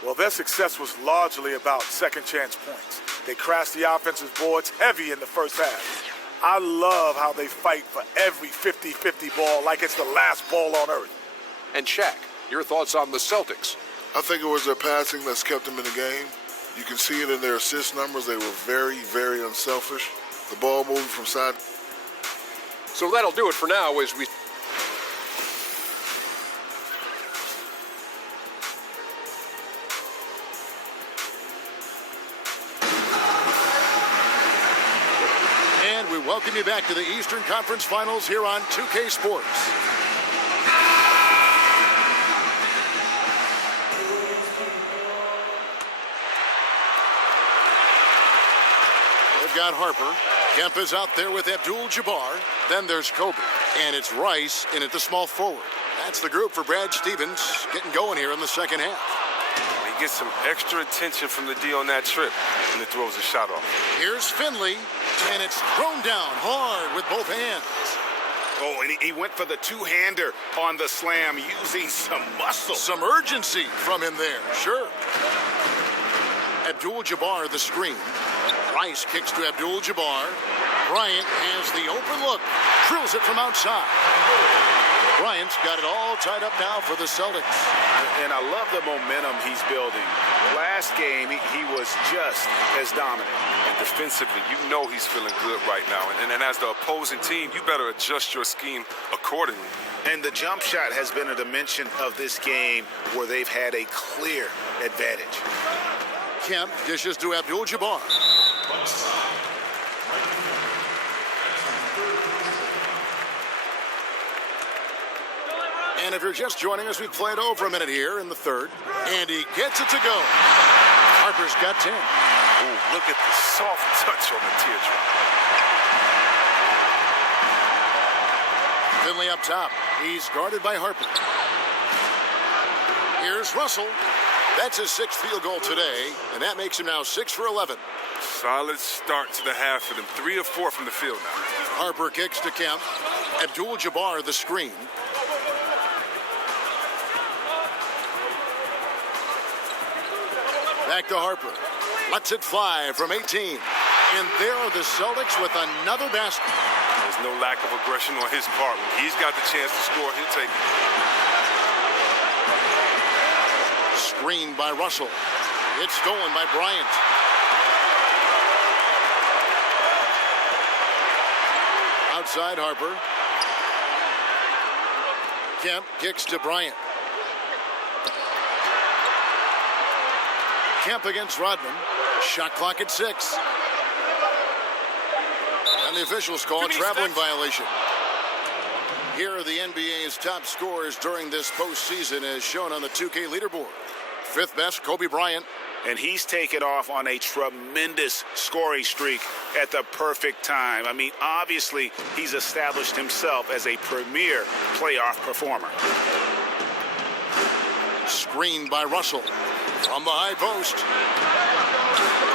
Well, their success was largely about second chance points. They crashed the offensive boards heavy in the first half. I love how they fight for every 50-50 ball like it's the last ball on earth. And Shaq, your thoughts on the Celtics? I think it was their passing that's kept them in the game. You can see it in their assist numbers. They were very, very unselfish. The ball moving from side. So that'll do it for now as we... And we welcome you back to the Eastern Conference Finals here on 2K Sports. They've got Harper. Kemp is out there with Abdul-Jabbar. Then there's Kobe. And it's Rice in at the small forward. That's the group for Brad Stevens getting going here in the second half. He gets some extra attention from the D on that trip, and he throws a shot off. Here's Finley, and it's thrown down hard with both hands. Oh, and he went for the two-hander on the slam using some muscle. Some urgency from him there, sure. Abdul-Jabbar the screen. Rice kicks to Abdul-Jabbar. Bryant has the open look. Drills it from outside. Bryant's got it all tied up now for the Celtics. And I love the momentum he's building. Last game, he was just as dominant. And defensively, you know he's feeling good right now. And as the opposing team, you better adjust your scheme accordingly. And the jump shot has been a dimension of this game where they've had a clear advantage. Kemp dishes to Abdul-Jabbar. And if you're just joining us, we played over a minute here in the third. And he gets it to go. Harper's got 10. Ooh, look at the soft touch on the teardrop. Finley up top. He's guarded by Harper. Here's Russell. That's his 6th field goal today, and that makes him now 6 for 11. Solid start to the half for them. 3 of 4 from the field now. Harper kicks to Kemp. Abdul-Jabbar the screen. Back to Harper. Lets it fly from 18. And there are the Celtics with another basket. There's no lack of aggression on his part. When he's got the chance to score, he'll take it. Screened by Russell. It's stolen by Bryant. Outside Harper. Kemp kicks to Bryant. Kemp against Rodman. Shot clock at 6. And the officials call a traveling violation. Here are the NBA's top scorers during this postseason as shown on the 2K leaderboard. 5th best, Kobe Bryant. And he's taken off on a tremendous scoring streak at the perfect time. I mean, obviously, he's established himself as a premier playoff performer. Screened by Russell from the high post.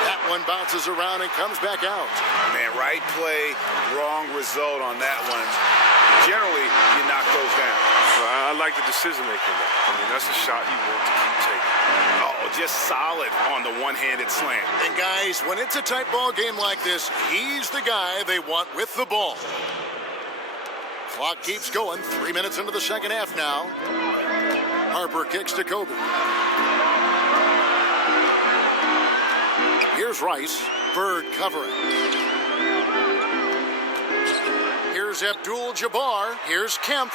That one bounces around and comes back out. Man, right play, wrong result on that one. Generally, you knock those down. I like the decision making there. I mean, that's a shot you want to keep taking. Oh, just solid on the one-handed slam. And guys, when it's a tight ball game like this, he's the guy they want with the ball. Clock keeps going. 3 minutes into the second half now. Harper kicks to Kobe. Here's Rice. Bird covering. Here's Abdul-Jabbar. Here's Kemp.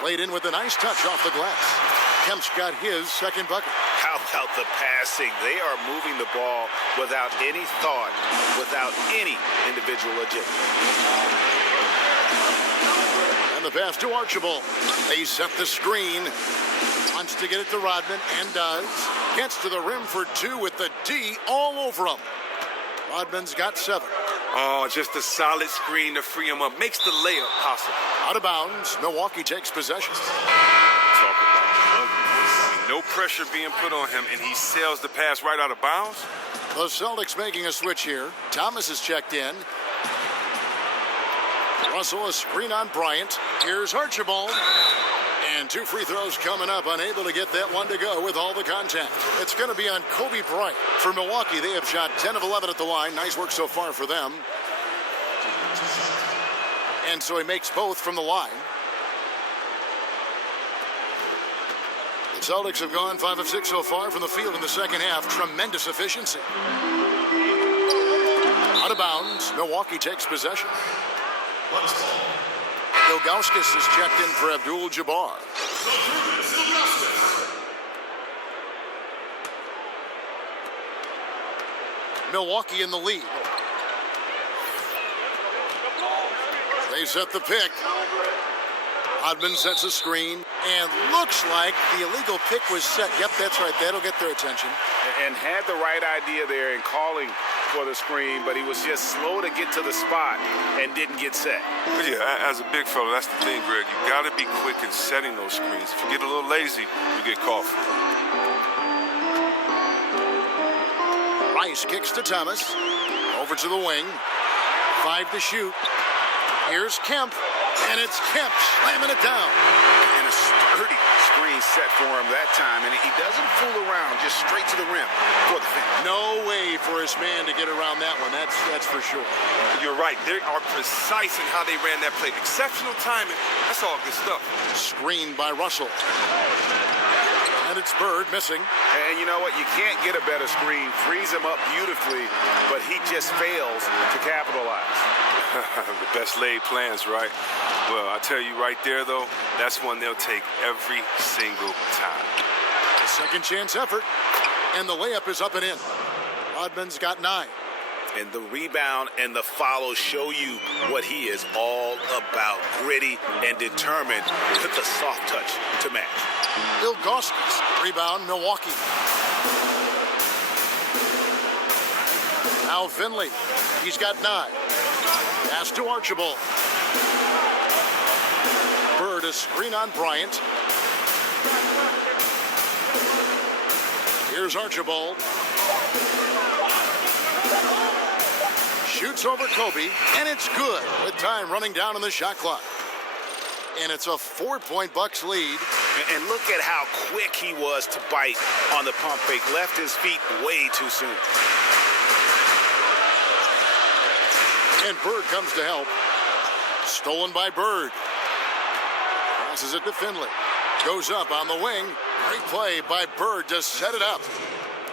Played in with a nice touch off the glass. Kemp's got his second bucket. How about the passing? They are moving the ball without any thought, without any individual agenda. And the pass to Archibald. They set the screen. Wants to get it to Rodman, and does. Gets to the rim for 2 with the D all over him. Rodman's got 7. Oh, just a solid screen to free him up. Makes the layup possible. Out of bounds. Milwaukee takes possession. Talk about ugly. No pressure being put on him, and he sails the pass right out of bounds. The Celtics making a switch here. Thomas is checked in. Russell, a screen on Bryant. Here's Archibald. And 2 free throws coming up, unable to get that one to go with all the contact. It's going to be on Kobe Bryant. For Milwaukee, they have shot 10 of 11 at the line. Nice work so far for them. And so he makes both from the line. The Celtics have gone 5 of 6 so far from the field in the second half. Tremendous efficiency. Out of bounds. Milwaukee takes possession. Ilgauskas is checked in for Abdul-Jabbar. Milwaukee in the lead. They set the pick. Hodman sets a screen, and looks like the illegal pick was set. Yep, that's right. That'll get their attention. And had the right idea there in calling for the screen, but he was just slow to get to the spot and didn't get set. Yeah, as a big fella, that's the thing, Greg. You got to be quick in setting those screens. If you get a little lazy, you get caught for it. Rice kicks to Thomas. Over to the wing. 5 to shoot. Here's Kemp. And it's Kemp slamming it down. And a sturdy screen set for him that time. And he doesn't fool around, just straight to the rim for the finish. No way for his man to get around that one. That's for sure. You're right. They are precise in how they ran that play. Exceptional timing. That's all good stuff. Screened by Russell. And it's Bird missing. And you know what? You can't get a better screen. Frees him up beautifully, but he just fails to capitalize. The best laid plans, right? Well, I tell you right there, though, that's one they'll take every single time. A second chance effort, and the layup is up and in. Rodman's got 9. And the rebound and the follow show you what he is all about. Gritty and determined with the soft touch to match. Ilgauskas, rebound, Milwaukee. Now Finley. He's got 9. Pass to Archibald. Bird, a screen on Bryant. Here's Archibald. Shoots over Kobe, and it's good with time running down on the shot clock. And it's a 4-point Bucks lead. And look at how quick he was to bite on the pump fake. Left his feet way too soon. And Bird comes to help. Stolen by Bird. Passes it to Finley. Goes up on the wing. Great play by Bird to set it up.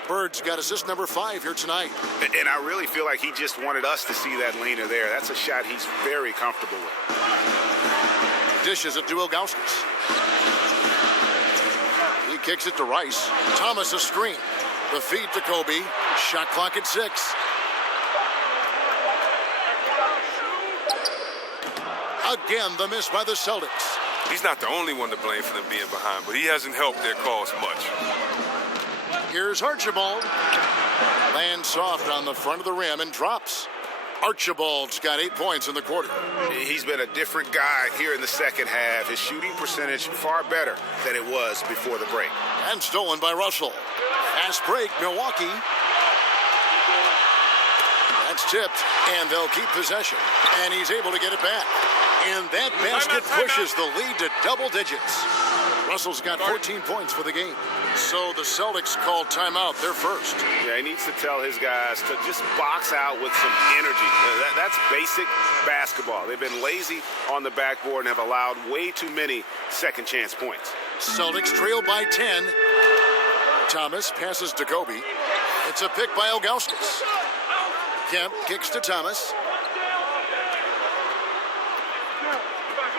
Bird's got assist number 5 here tonight. And I really feel like he just wanted us to see that leaner there. That's a shot he's very comfortable with. Dishes it to Ilgauskas. He kicks it to Rice. Thomas a screen. The feed to Kobe. Shot clock at 6. Again, the miss by the Celtics. He's not the only one to blame for them being behind, but he hasn't helped their cause much. Here's Archibald. Lands soft on the front of the rim and drops. Archibald's got 8 points in the quarter. He's been a different guy here in the second half. His shooting percentage far better than it was before the break. And stolen by Russell. Fast break, Milwaukee. That's tipped, and they'll keep possession. And he's able to get it back. And that basket pushes the lead to double digits. Russell's got 14 points for the game. So the Celtics called timeout. They're first. Yeah, he needs to tell his guys to just box out with some energy. That's basic basketball. They've been lazy on the backboard and have allowed way too many second chance points. Celtics trail by 10. Thomas passes to Kobe. It's a pick by Ilgauskas. Kemp kicks to Thomas.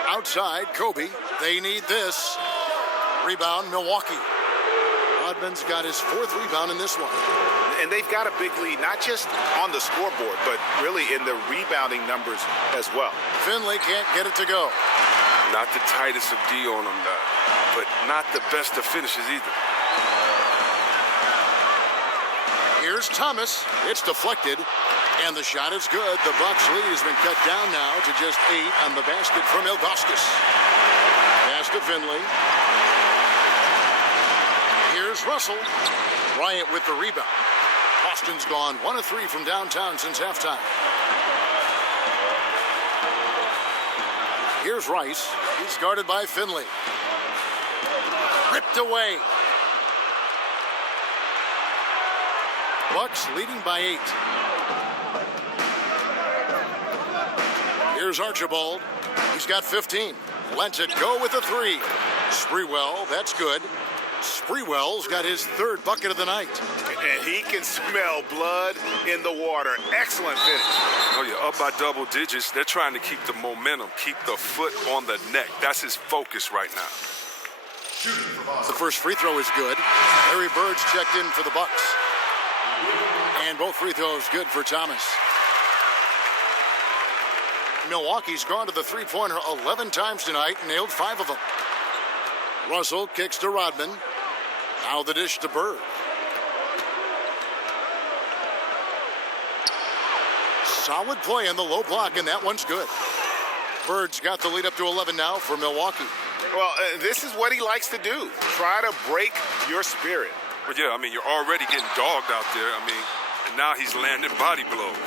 Outside, Kobe. They need this. Rebound, Milwaukee. Rodman's got his 4th rebound in this one. And they've got a big lead, not just on the scoreboard, but really in the rebounding numbers as well. Finley can't get it to go. Not the tightest of D on him, but not the best of finishes either. Here's Thomas. It's deflected, and the shot is good. The Bucks' lead has been cut down now to just 8 on the basket from Ilgauskas. Pass to Finley. Here's Russell. Bryant with the rebound. Boston's gone 1 of 3 from downtown since halftime. Here's Rice. He's guarded by Finley. Ripped away. Bucks leading by 8. Here's Archibald. He's got 15. Lets it go with a 3. Sprewell, that's good. Sprewell's got his 3rd bucket of the night. And he can smell blood in the water. Excellent finish. Oh, yeah, up by double digits. They're trying to keep the momentum, keep the foot on the neck. That's his focus right now. The first free throw is good. Larry Bird's checked in for the Bucks. And both free throws good for Thomas. Milwaukee's gone to the three-pointer 11 times tonight, nailed 5 of them. Russell kicks to Rodman. Now the dish to Bird. Solid play in the low block, and that one's good. Bird's got the lead up to 11 now for Milwaukee. Well, this is what he likes to do. Try to break your spirit. But yeah, I mean, you're already getting dogged out there. I mean, and now he's landing body blows.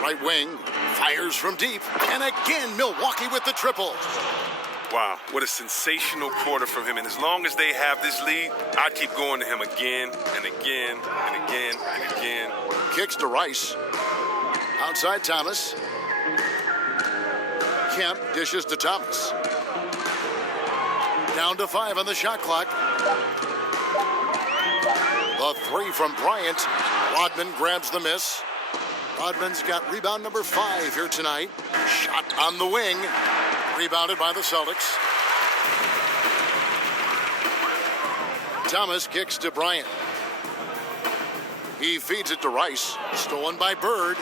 Right wing, fires from deep, and again Milwaukee with the triple. Wow, what a sensational quarter from him. And as long as they have this lead, I'd keep going to him again and again and again and again. Kicks to Rice. Outside Thomas. Kemp dishes to Thomas. Down to 5 on the shot clock. The 3 from Bryant. Rodman grabs the miss. Rodman's got rebound number 5 here tonight. Shot on the wing. Rebounded by the Celtics. Thomas kicks to Bryant. He feeds it to Rice. Stolen by Bird.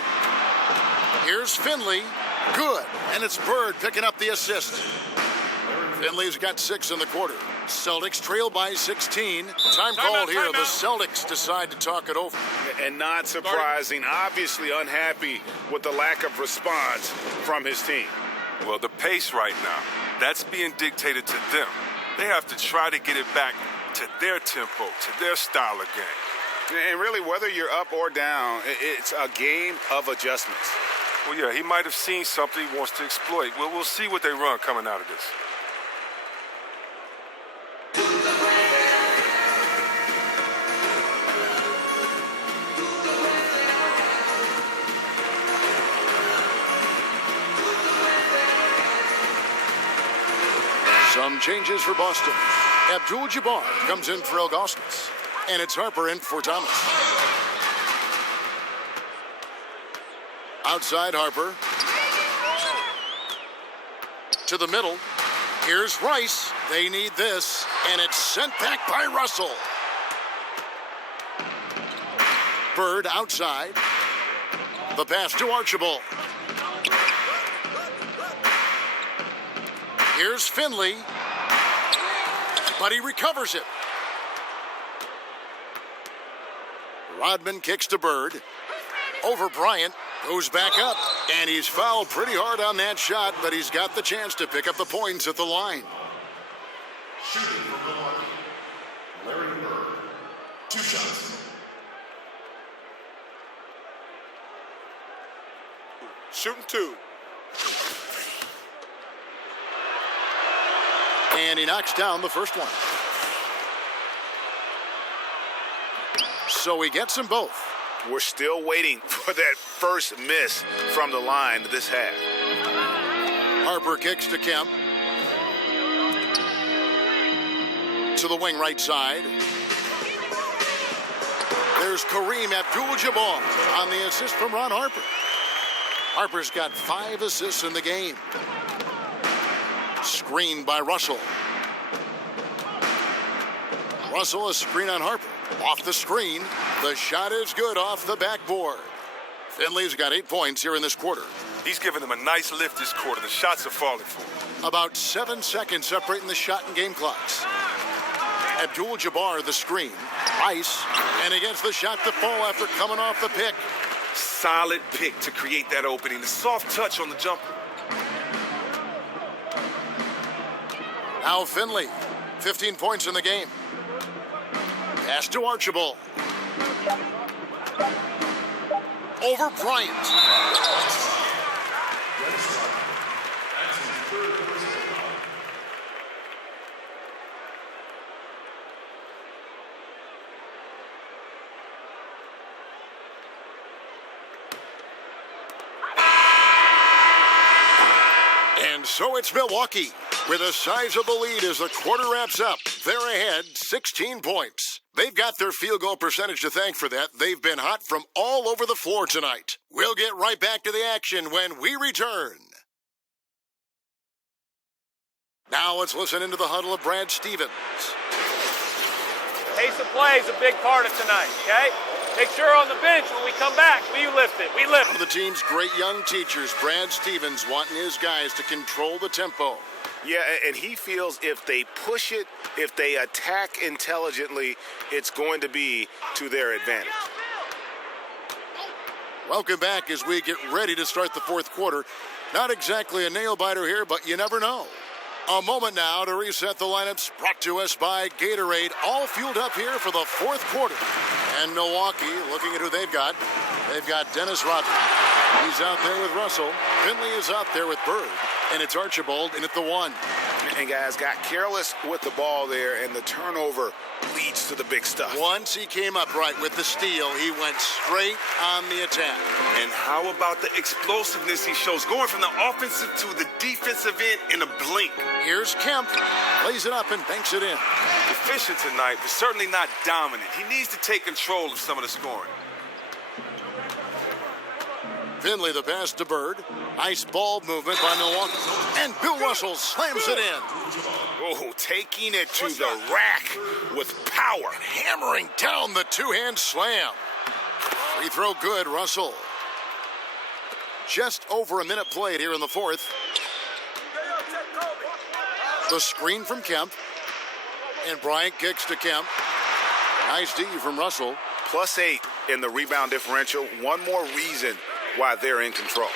Here's Finley. Good. And it's Bird picking up the assist. Finley's got 6 in the quarter. Celtics trail by 16. Time called here. The Celtics decide to talk it over. And not surprising, obviously unhappy with the lack of response from his team. Well, the pace right now, that's being dictated to them. They have to try to get it back to their tempo, to their style of game. And really, whether you're up or down, it's a game of adjustments. Well, yeah, he might have seen something he wants to exploit. Well, we'll see what they run coming out of this. Some changes for Boston. Abdul-Jabbar comes in for Augustus. And it's Harper in for Thomas. Outside Harper. To the middle. Here's Rice. They need this. And it's sent back by Russell. Bird outside. The pass to Archibald. Here's Finley. But he recovers it. Rodman kicks to Bird. Over Bryant. Goes back up. And he's fouled pretty hard on that shot, but he's got the chance to pick up the points at the line. Shooting for Milwaukee, Larry Bird. 2 shots. Shooting 2. And he knocks down the first one. So he gets them both. We're still waiting for that first miss from the line this half. Harper kicks to Kemp. To the wing right side. There's Kareem Abdul-Jabbar on the assist from Ron Harper. Harper's got 5 assists in the game. Screened by Russell. Russell, a screen on Harper. Off the screen. The shot is good off the backboard. Finley's got 8 points here in this quarter. He's giving them a nice lift this quarter. The shots are falling for him. About 7 seconds separating the shot and game clocks. Abdul-Jabbar the screen. Ice. And he gets the shot to fall after coming off the pick. Solid pick to create that opening. The soft touch on the jumper. Now Finley. 15 points in the game. Pass to Archibald. Over Bryant. And so it's Milwaukee with a sizable lead as the quarter wraps up. They're ahead 16 points. They've got their field goal percentage to thank for that. They've been hot from all over the floor tonight. We'll get right back to the action when we return. Now let's listen into the huddle of Brad Stevens. Pace of play is a big part of tonight, okay? Make sure on the bench when we come back, we lift it. We lift it. One of the team's great young teachers, Brad Stevens, wanting his guys to control the tempo. Yeah, and he feels if they push it, if they attack intelligently, it's going to be to their advantage. Welcome back as we get ready to start the fourth quarter. Not exactly a nail-biter here, but you never know. A moment now to reset the lineups, brought to us by Gatorade, all fueled up here for the fourth quarter. And Milwaukee, looking at who they've got Dennis Rodman. He's out there with Russell. Finley is out there with Bird. And it's Archibald in at the 1. And guys got careless with the ball there, and the turnover leads to the big stuff. Once he came up right with the steal, he went straight on the attack. And how about the explosiveness he shows, going from the offensive to the defensive end in a blink. Here's Kemp, lays it up and banks it in. Efficient tonight, but certainly not dominant. He needs to take control of some of the scoring. Finley the pass to Bird. Nice ball movement by Milwaukee. And Bill Russell slams it in. Oh, taking it to the rack with power. Hammering down the two-hand slam. Free throw good, Russell. Just over a minute played here in the fourth. The screen from Kemp. And Bryant kicks to Kemp. Nice D from Russell. +8 in the rebound differential. One more reason why they're in control.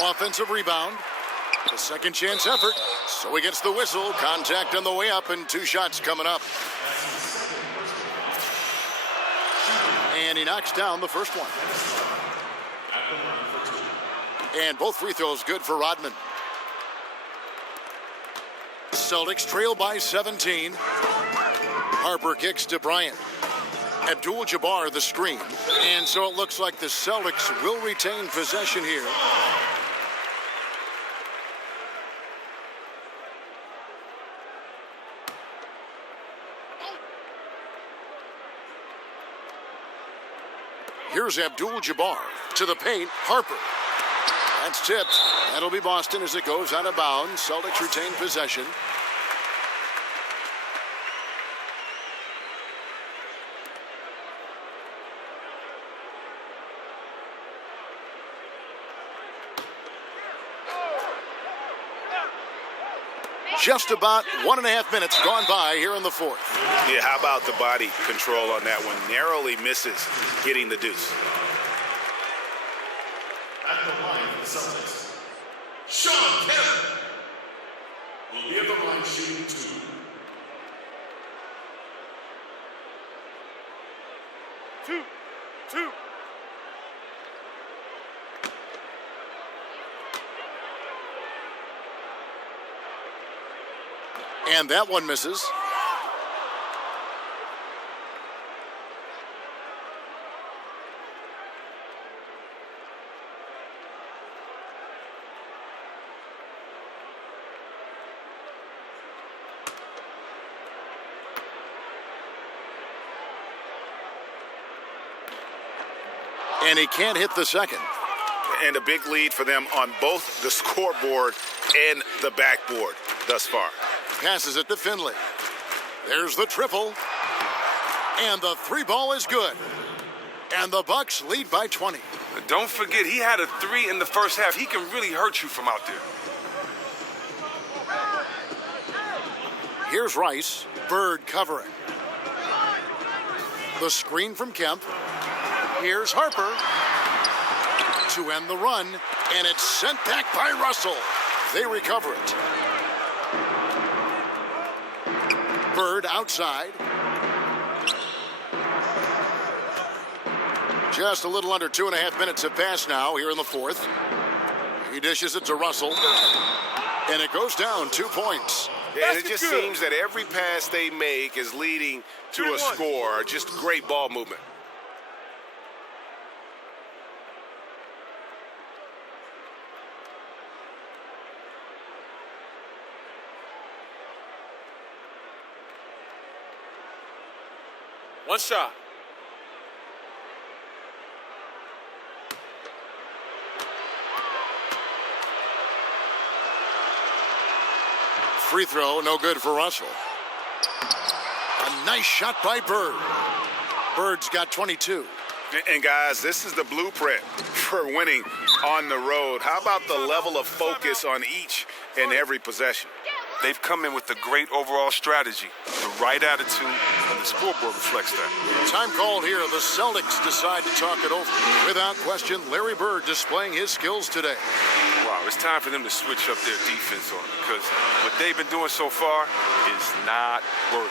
Offensive rebound. A second chance effort. So he gets the whistle. Contact on the way up and 2 shots coming up. And he knocks down the first one. And both free throws good for Rodman. Celtics trail by 17. Harper kicks to Bryant. Abdul-Jabbar the screen. And so it looks like the Celtics will retain possession here. Here's Abdul-Jabbar to the paint. Harper. That's tipped. That'll be Boston as it goes out of bounds. Celtics retain possession. Just about 1.5 minutes gone by here in the fourth. Yeah, how about the body control on that one? Narrowly misses getting the deuce. At the line for the Celtics, Sean Kemp will be at the line shooting 2. Two. And that one misses. And he can't hit the second. And a big lead for them on both the scoreboard and the backboard thus far. Passes it to Finley. There's the triple. And the 3 ball is good. And the Bucks lead by 20. Don't forget, he had a 3 in the first half. He can really hurt you from out there. Here's Rice. Bird covering. The screen from Kemp. Here's Harper to end the run. And it's sent back by Russell. They recover it. Bird outside. Just a little under 2.5 minutes have passed now here in the fourth. He dishes it to Russell. And it goes down 2 points. And it just seems that every pass they make is leading to a score. Just great ball movement. One shot. Free throw, no good for Russell. A nice shot by Bird. Bird's got 22. And guys, this is the blueprint for winning on the road. How about the level of focus on each and every possession? They've come in with a great overall strategy, the right attitude, and the scoreboard reflects that. Time called here. The Celtics decide to talk it over. Without question, Larry Bird displaying his skills today. Wow, it's time for them to switch up their defense on it because what they've been doing so far is not working.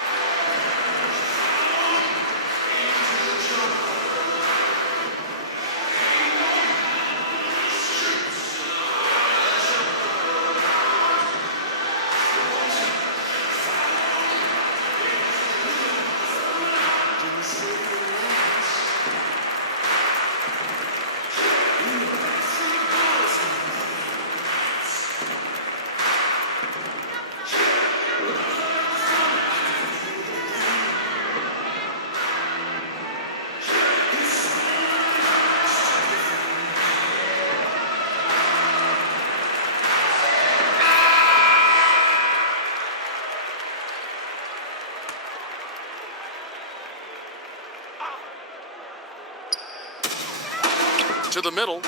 To the middle.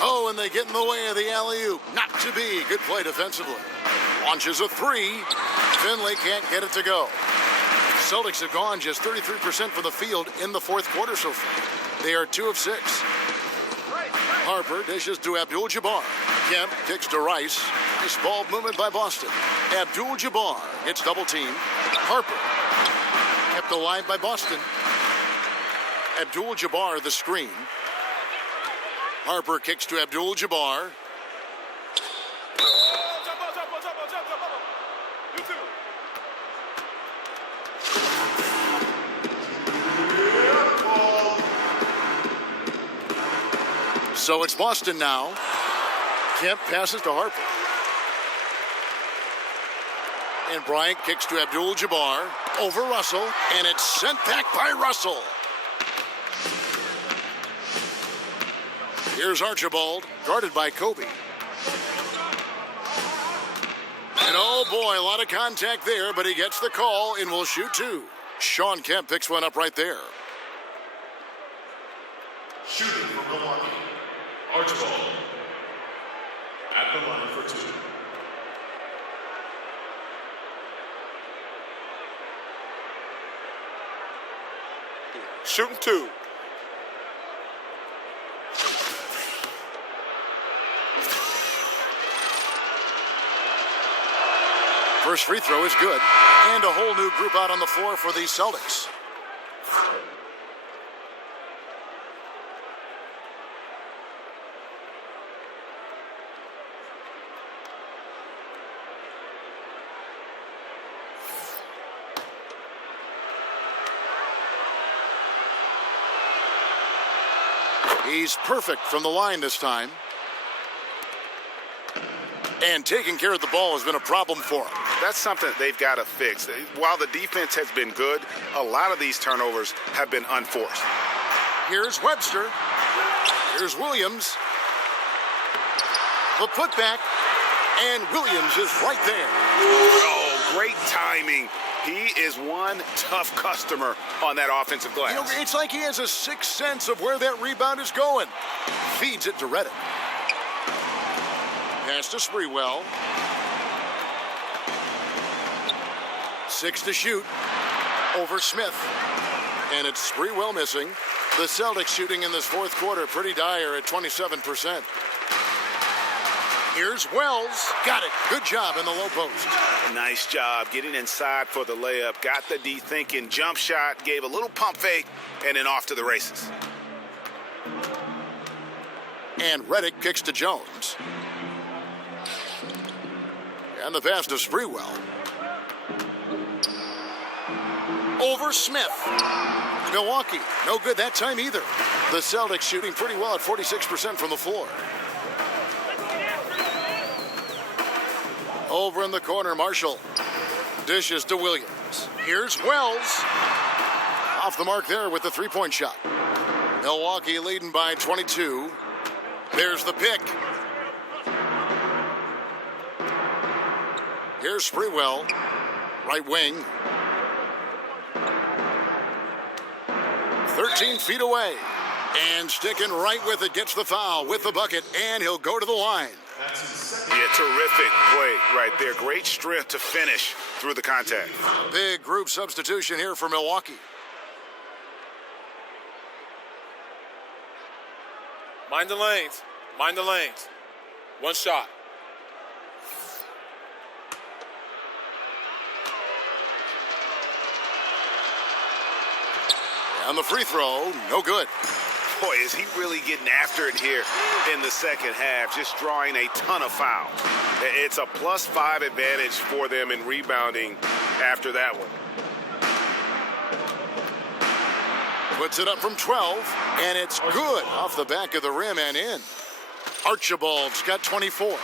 Oh, and they get in the way of the alley-oop. Not to be. Good play defensively. Launches a 3. Finley can't get it to go. Celtics have gone just 33% from the field in the fourth quarter so far. They are 2 of 6. Harper dishes to Abdul-Jabbar. Kemp kicks to Rice. Nice ball movement by Boston. Abdul-Jabbar gets double teamed. Harper kept alive by Boston. Abdul-Jabbar the screen. Harper kicks to Abdul-Jabbar. So it's Boston now. Kemp passes to Harper. And Bryant kicks to Abdul-Jabbar over Russell, and it's sent back by Russell. Here's Archibald, guarded by Kobe. And oh boy, a lot of contact there, but he gets the call and will shoot 2. Sean Kemp picks one up right there. Shooting for Milwaukee, Archibald. At the line for 2. Shooting 2. First free throw is good. And a whole new group out on the floor for the Celtics. He's perfect from the line this time. And taking care of the ball has been a problem for him. That's something they've got to fix. While the defense has been good, a lot of these turnovers have been unforced. Here's Webster. Here's Williams. The putback. And Williams is right there. Oh, great timing. He is one tough customer on that offensive glass. You know, it's like he has a sixth sense of where that rebound is going. Feeds it to Reddick. Pass to Sprewell. 6 to shoot. Over Smith. And it's Sprewell missing. The Celtics shooting in this fourth quarter pretty dire at 27%. Here's Wells. Got it. Good job in the low post. Nice job getting inside for the layup. Got the D thinking. Jump shot. Gave a little pump fake. And then off to the races. And Reddick kicks to Jones. And the pass to Sprewell. Over Smith. Milwaukee, no good that time either. The Celtics shooting pretty well at 46% from the floor. Over in the corner, Marshall. Dishes to Williams. Here's Wells. Off the mark there with the three-point shot. Milwaukee leading by 22. There's the pick. Here's Sprewell. Right wing. 13 feet away. And sticking right with it, gets the foul with the bucket, and he'll go to the line. Yeah, terrific play right there. Great strength to finish through the contact. Big group substitution here for Milwaukee. Mind the lanes. Mind the lanes. One shot. And the free throw, no good. Boy, is he really getting after it here in the second half, just drawing a ton of fouls. It's a +5 advantage for them in rebounding after that one. Puts it up from 12, and it's good off the back of the rim and in. Archibald's got 24.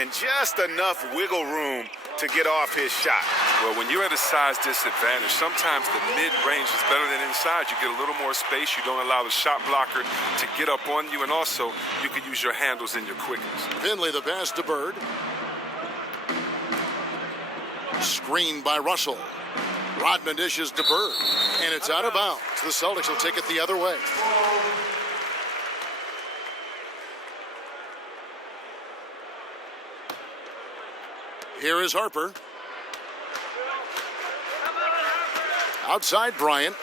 And just enough wiggle room to get off his shot. Well, when you're at a size disadvantage, sometimes the mid-range is better than inside. You get a little more space. You don't allow the shot blocker to get up on you, and also you can use your handles and your quickness. Finley the pass to Bird. Screened by Russell. Rodman dishes to Bird, and it's out of bounds. The Celtics will take it the other way. Here is Harper. Outside Bryant.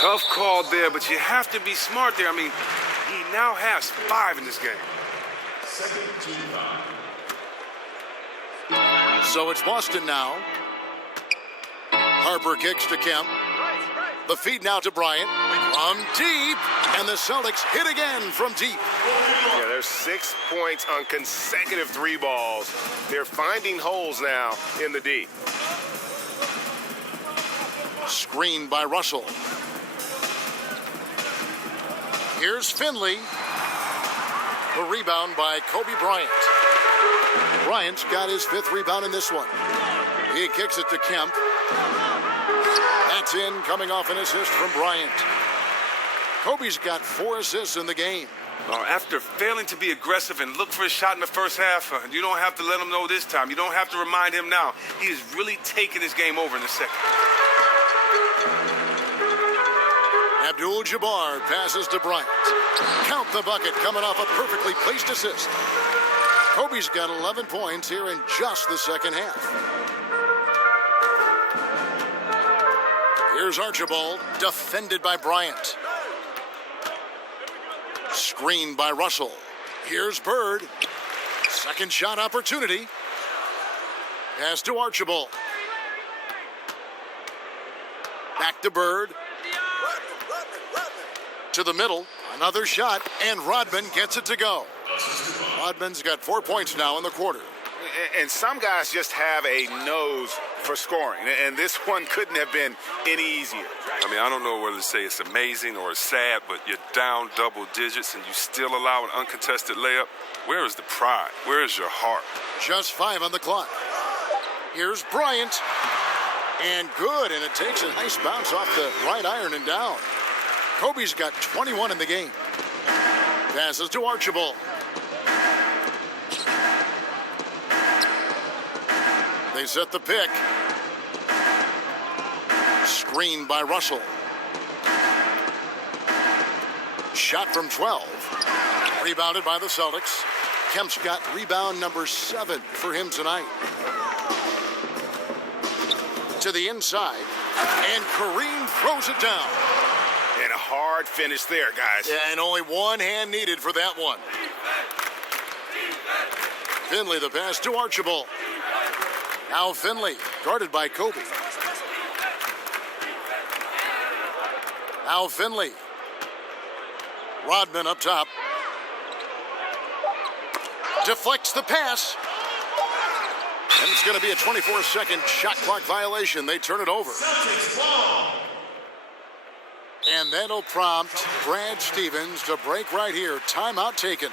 Tough call there, but you have to be smart there. I mean, he now has 5 in this game. So it's Boston now. Harper kicks to Kemp. The feed now to Bryant. From deep. And the Celtics hit again from deep. Yeah, there's 6 points on consecutive 3 balls. They're finding holes now in the D. Screened by Russell. Here's Finley. The rebound by Kobe Bryant. Bryant's got his 5th rebound in this one. He kicks it to Kemp. That's in, coming off an assist from Bryant. Kobe's got 4 assists in the game. After failing to be aggressive and look for a shot in the first half, you don't have to let him know this time. You don't have to remind him now. He is really taking his game over in the second. Abdul-Jabbar passes to Bryant. Count the bucket coming off a perfectly placed assist. Kobe's got 11 points here in just the second half. Here's Archibald, defended by Bryant. Screened by Russell. Here's Bird. Second shot opportunity. Pass to Archibald. Back to Bird. To the middle. Another shot, and Rodman gets it to go. Rodman's got 4 points now in the quarter. And some guys just have a nose for scoring, and this one couldn't have been any easier. I mean, I don't know whether to say it's amazing or it's sad, but you're down double digits and you still allow an uncontested layup. Where is the pride? Where is your heart? Just 5 on the clock. Here's Bryant. And good, and it takes a nice bounce off the right iron and down. Kobe's got 21 in the game. Passes to Archibald. They set the pick. Screened by Russell. Shot from 12. Rebounded by the Celtics. Kemp's got rebound number 7 for him tonight. To the inside. And Kareem throws it down. And a hard finish there, guys. Yeah, and only one hand needed for that one. Finley the pass to Archibald. Now Finley, guarded by Kobe. Now Finley. Rodman up top. Deflects the pass. And it's going to be a 24-second shot clock violation. They turn it over. And that'll prompt Brad Stevens to break right here. Timeout taken.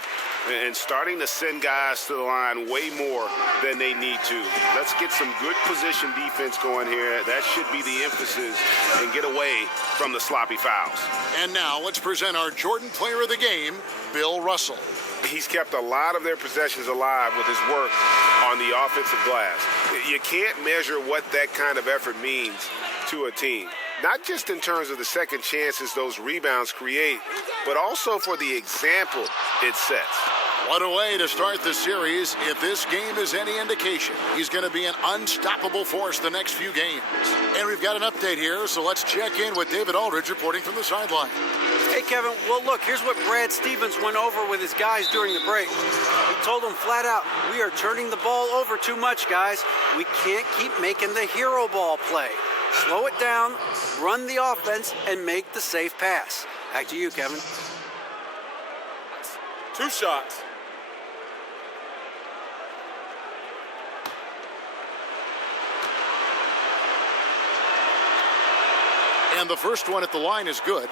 And starting to send guys to the line way more than they need to. Let's get some good position defense going here. That should be the emphasis, and get away from the sloppy fouls. And now let's present our Jordan Player of the Game, Bill Russell. He's kept a lot of their possessions alive with his work on the offensive glass. You can't measure what that kind of effort means to a team. Not just in terms of the second chances those rebounds create, but also for the example it sets. What a way to start the series. If this game is any indication, he's going to be an unstoppable force the next few games. And we've got an update here, so let's check in with David Aldridge reporting from the sideline. Hey, Kevin. Well, look, here's what Brad Stevens went over with his guys during the break. He told them flat out, we are turning the ball over too much, guys. We can't keep making the hero ball play. Slow it down, run the offense, and make the safe pass. Back to you, Kevin. 2 shots. And the first one at the line is good.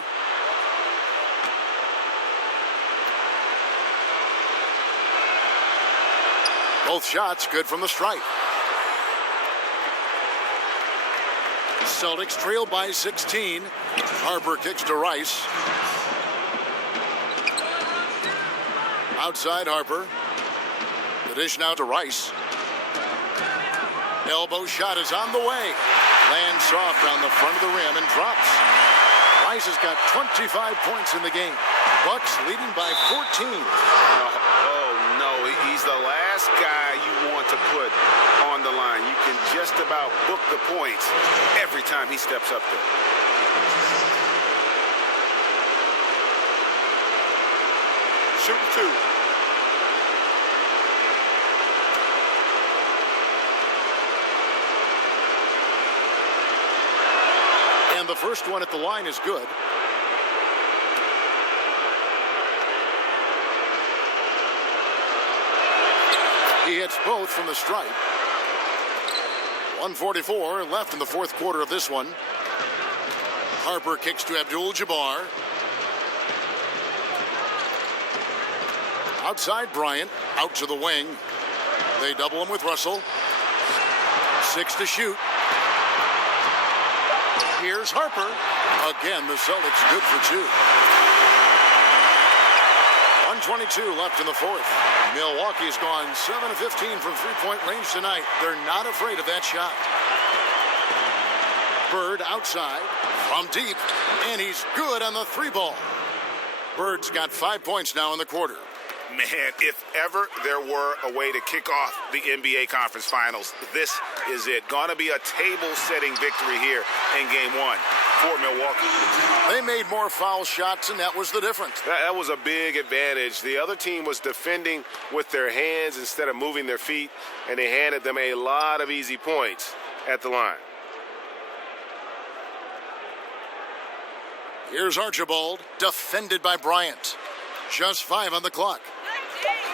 Both shots good from the stripe. Celtics trail by 16. Harper kicks to Rice. Outside Harper. The dish now to Rice. Elbow shot is on the way. Lands soft on the front of the rim and drops. Rice has got 25 points in the game. Bucks leading by 14. Oh no, he's the last guy you want to put on the line. You can just about book the points every time he steps up there. Shooting 2. And the first one at the line is good. He hits both from the stripe. 1:44 left in the fourth quarter of this one. Harper kicks to Abdul-Jabbar. Outside Bryant, out to the wing. They double him with Russell. 6 to shoot. Here's Harper. Again, the Celtics good for 2. 1:22 left in the fourth. Milwaukee's gone 7 of 15 from three-point range tonight. They're not afraid of that shot. Bird outside from deep, and he's good on the 3-ball. Bird's got 5 points now in the quarter. Man, if ever there were a way to kick off the NBA Conference Finals, this is it. Gonna be a table-setting victory here in Game 1 for Milwaukee. They made more foul shots, and that was the difference. That was a big advantage. The other team was defending with their hands instead of moving their feet, and they handed them a lot of easy points at the line. Here's Archibald, defended by Bryant. Just 5 on the clock.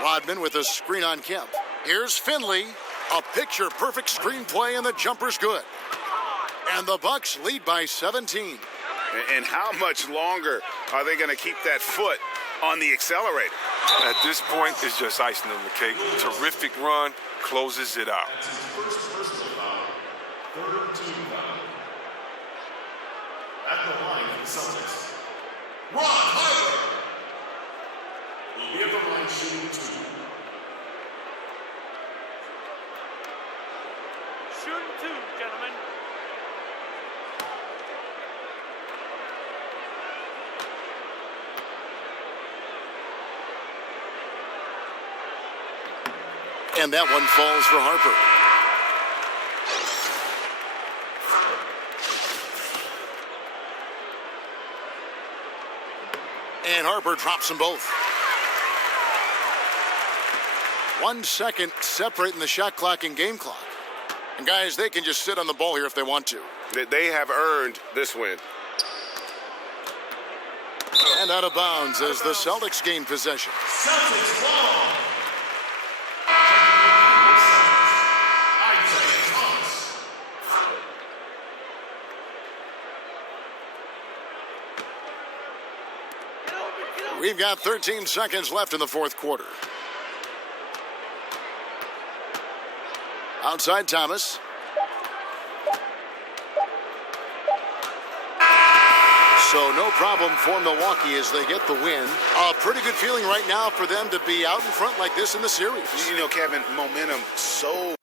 Rodman with a screen on Kemp. Here's Finley. A picture-perfect screenplay, and the jumper's good. And the Bucks lead by 17. And how much longer are they going to keep that foot on the accelerator? At this point, it's just icing on the cake. Terrific run, closes it out. That's his first personal foul. Third team foul. At the line for the Celtics, Ron Harper will be at the line shooting 2. Shooting 2, gentlemen. And that one falls for Harper. And Harper drops them both. 1 second separating the shot clock and game clock. And guys, they can just sit on the ball here if they want to. They have earned this win. And out of bounds as the Celtics gain possession. Celtics ball. We've got 13 seconds left in the fourth quarter. Outside Thomas. So no problem for Milwaukee as they get the win. A pretty good feeling right now for them to be out in front like this in the series. You know, Kevin, momentum so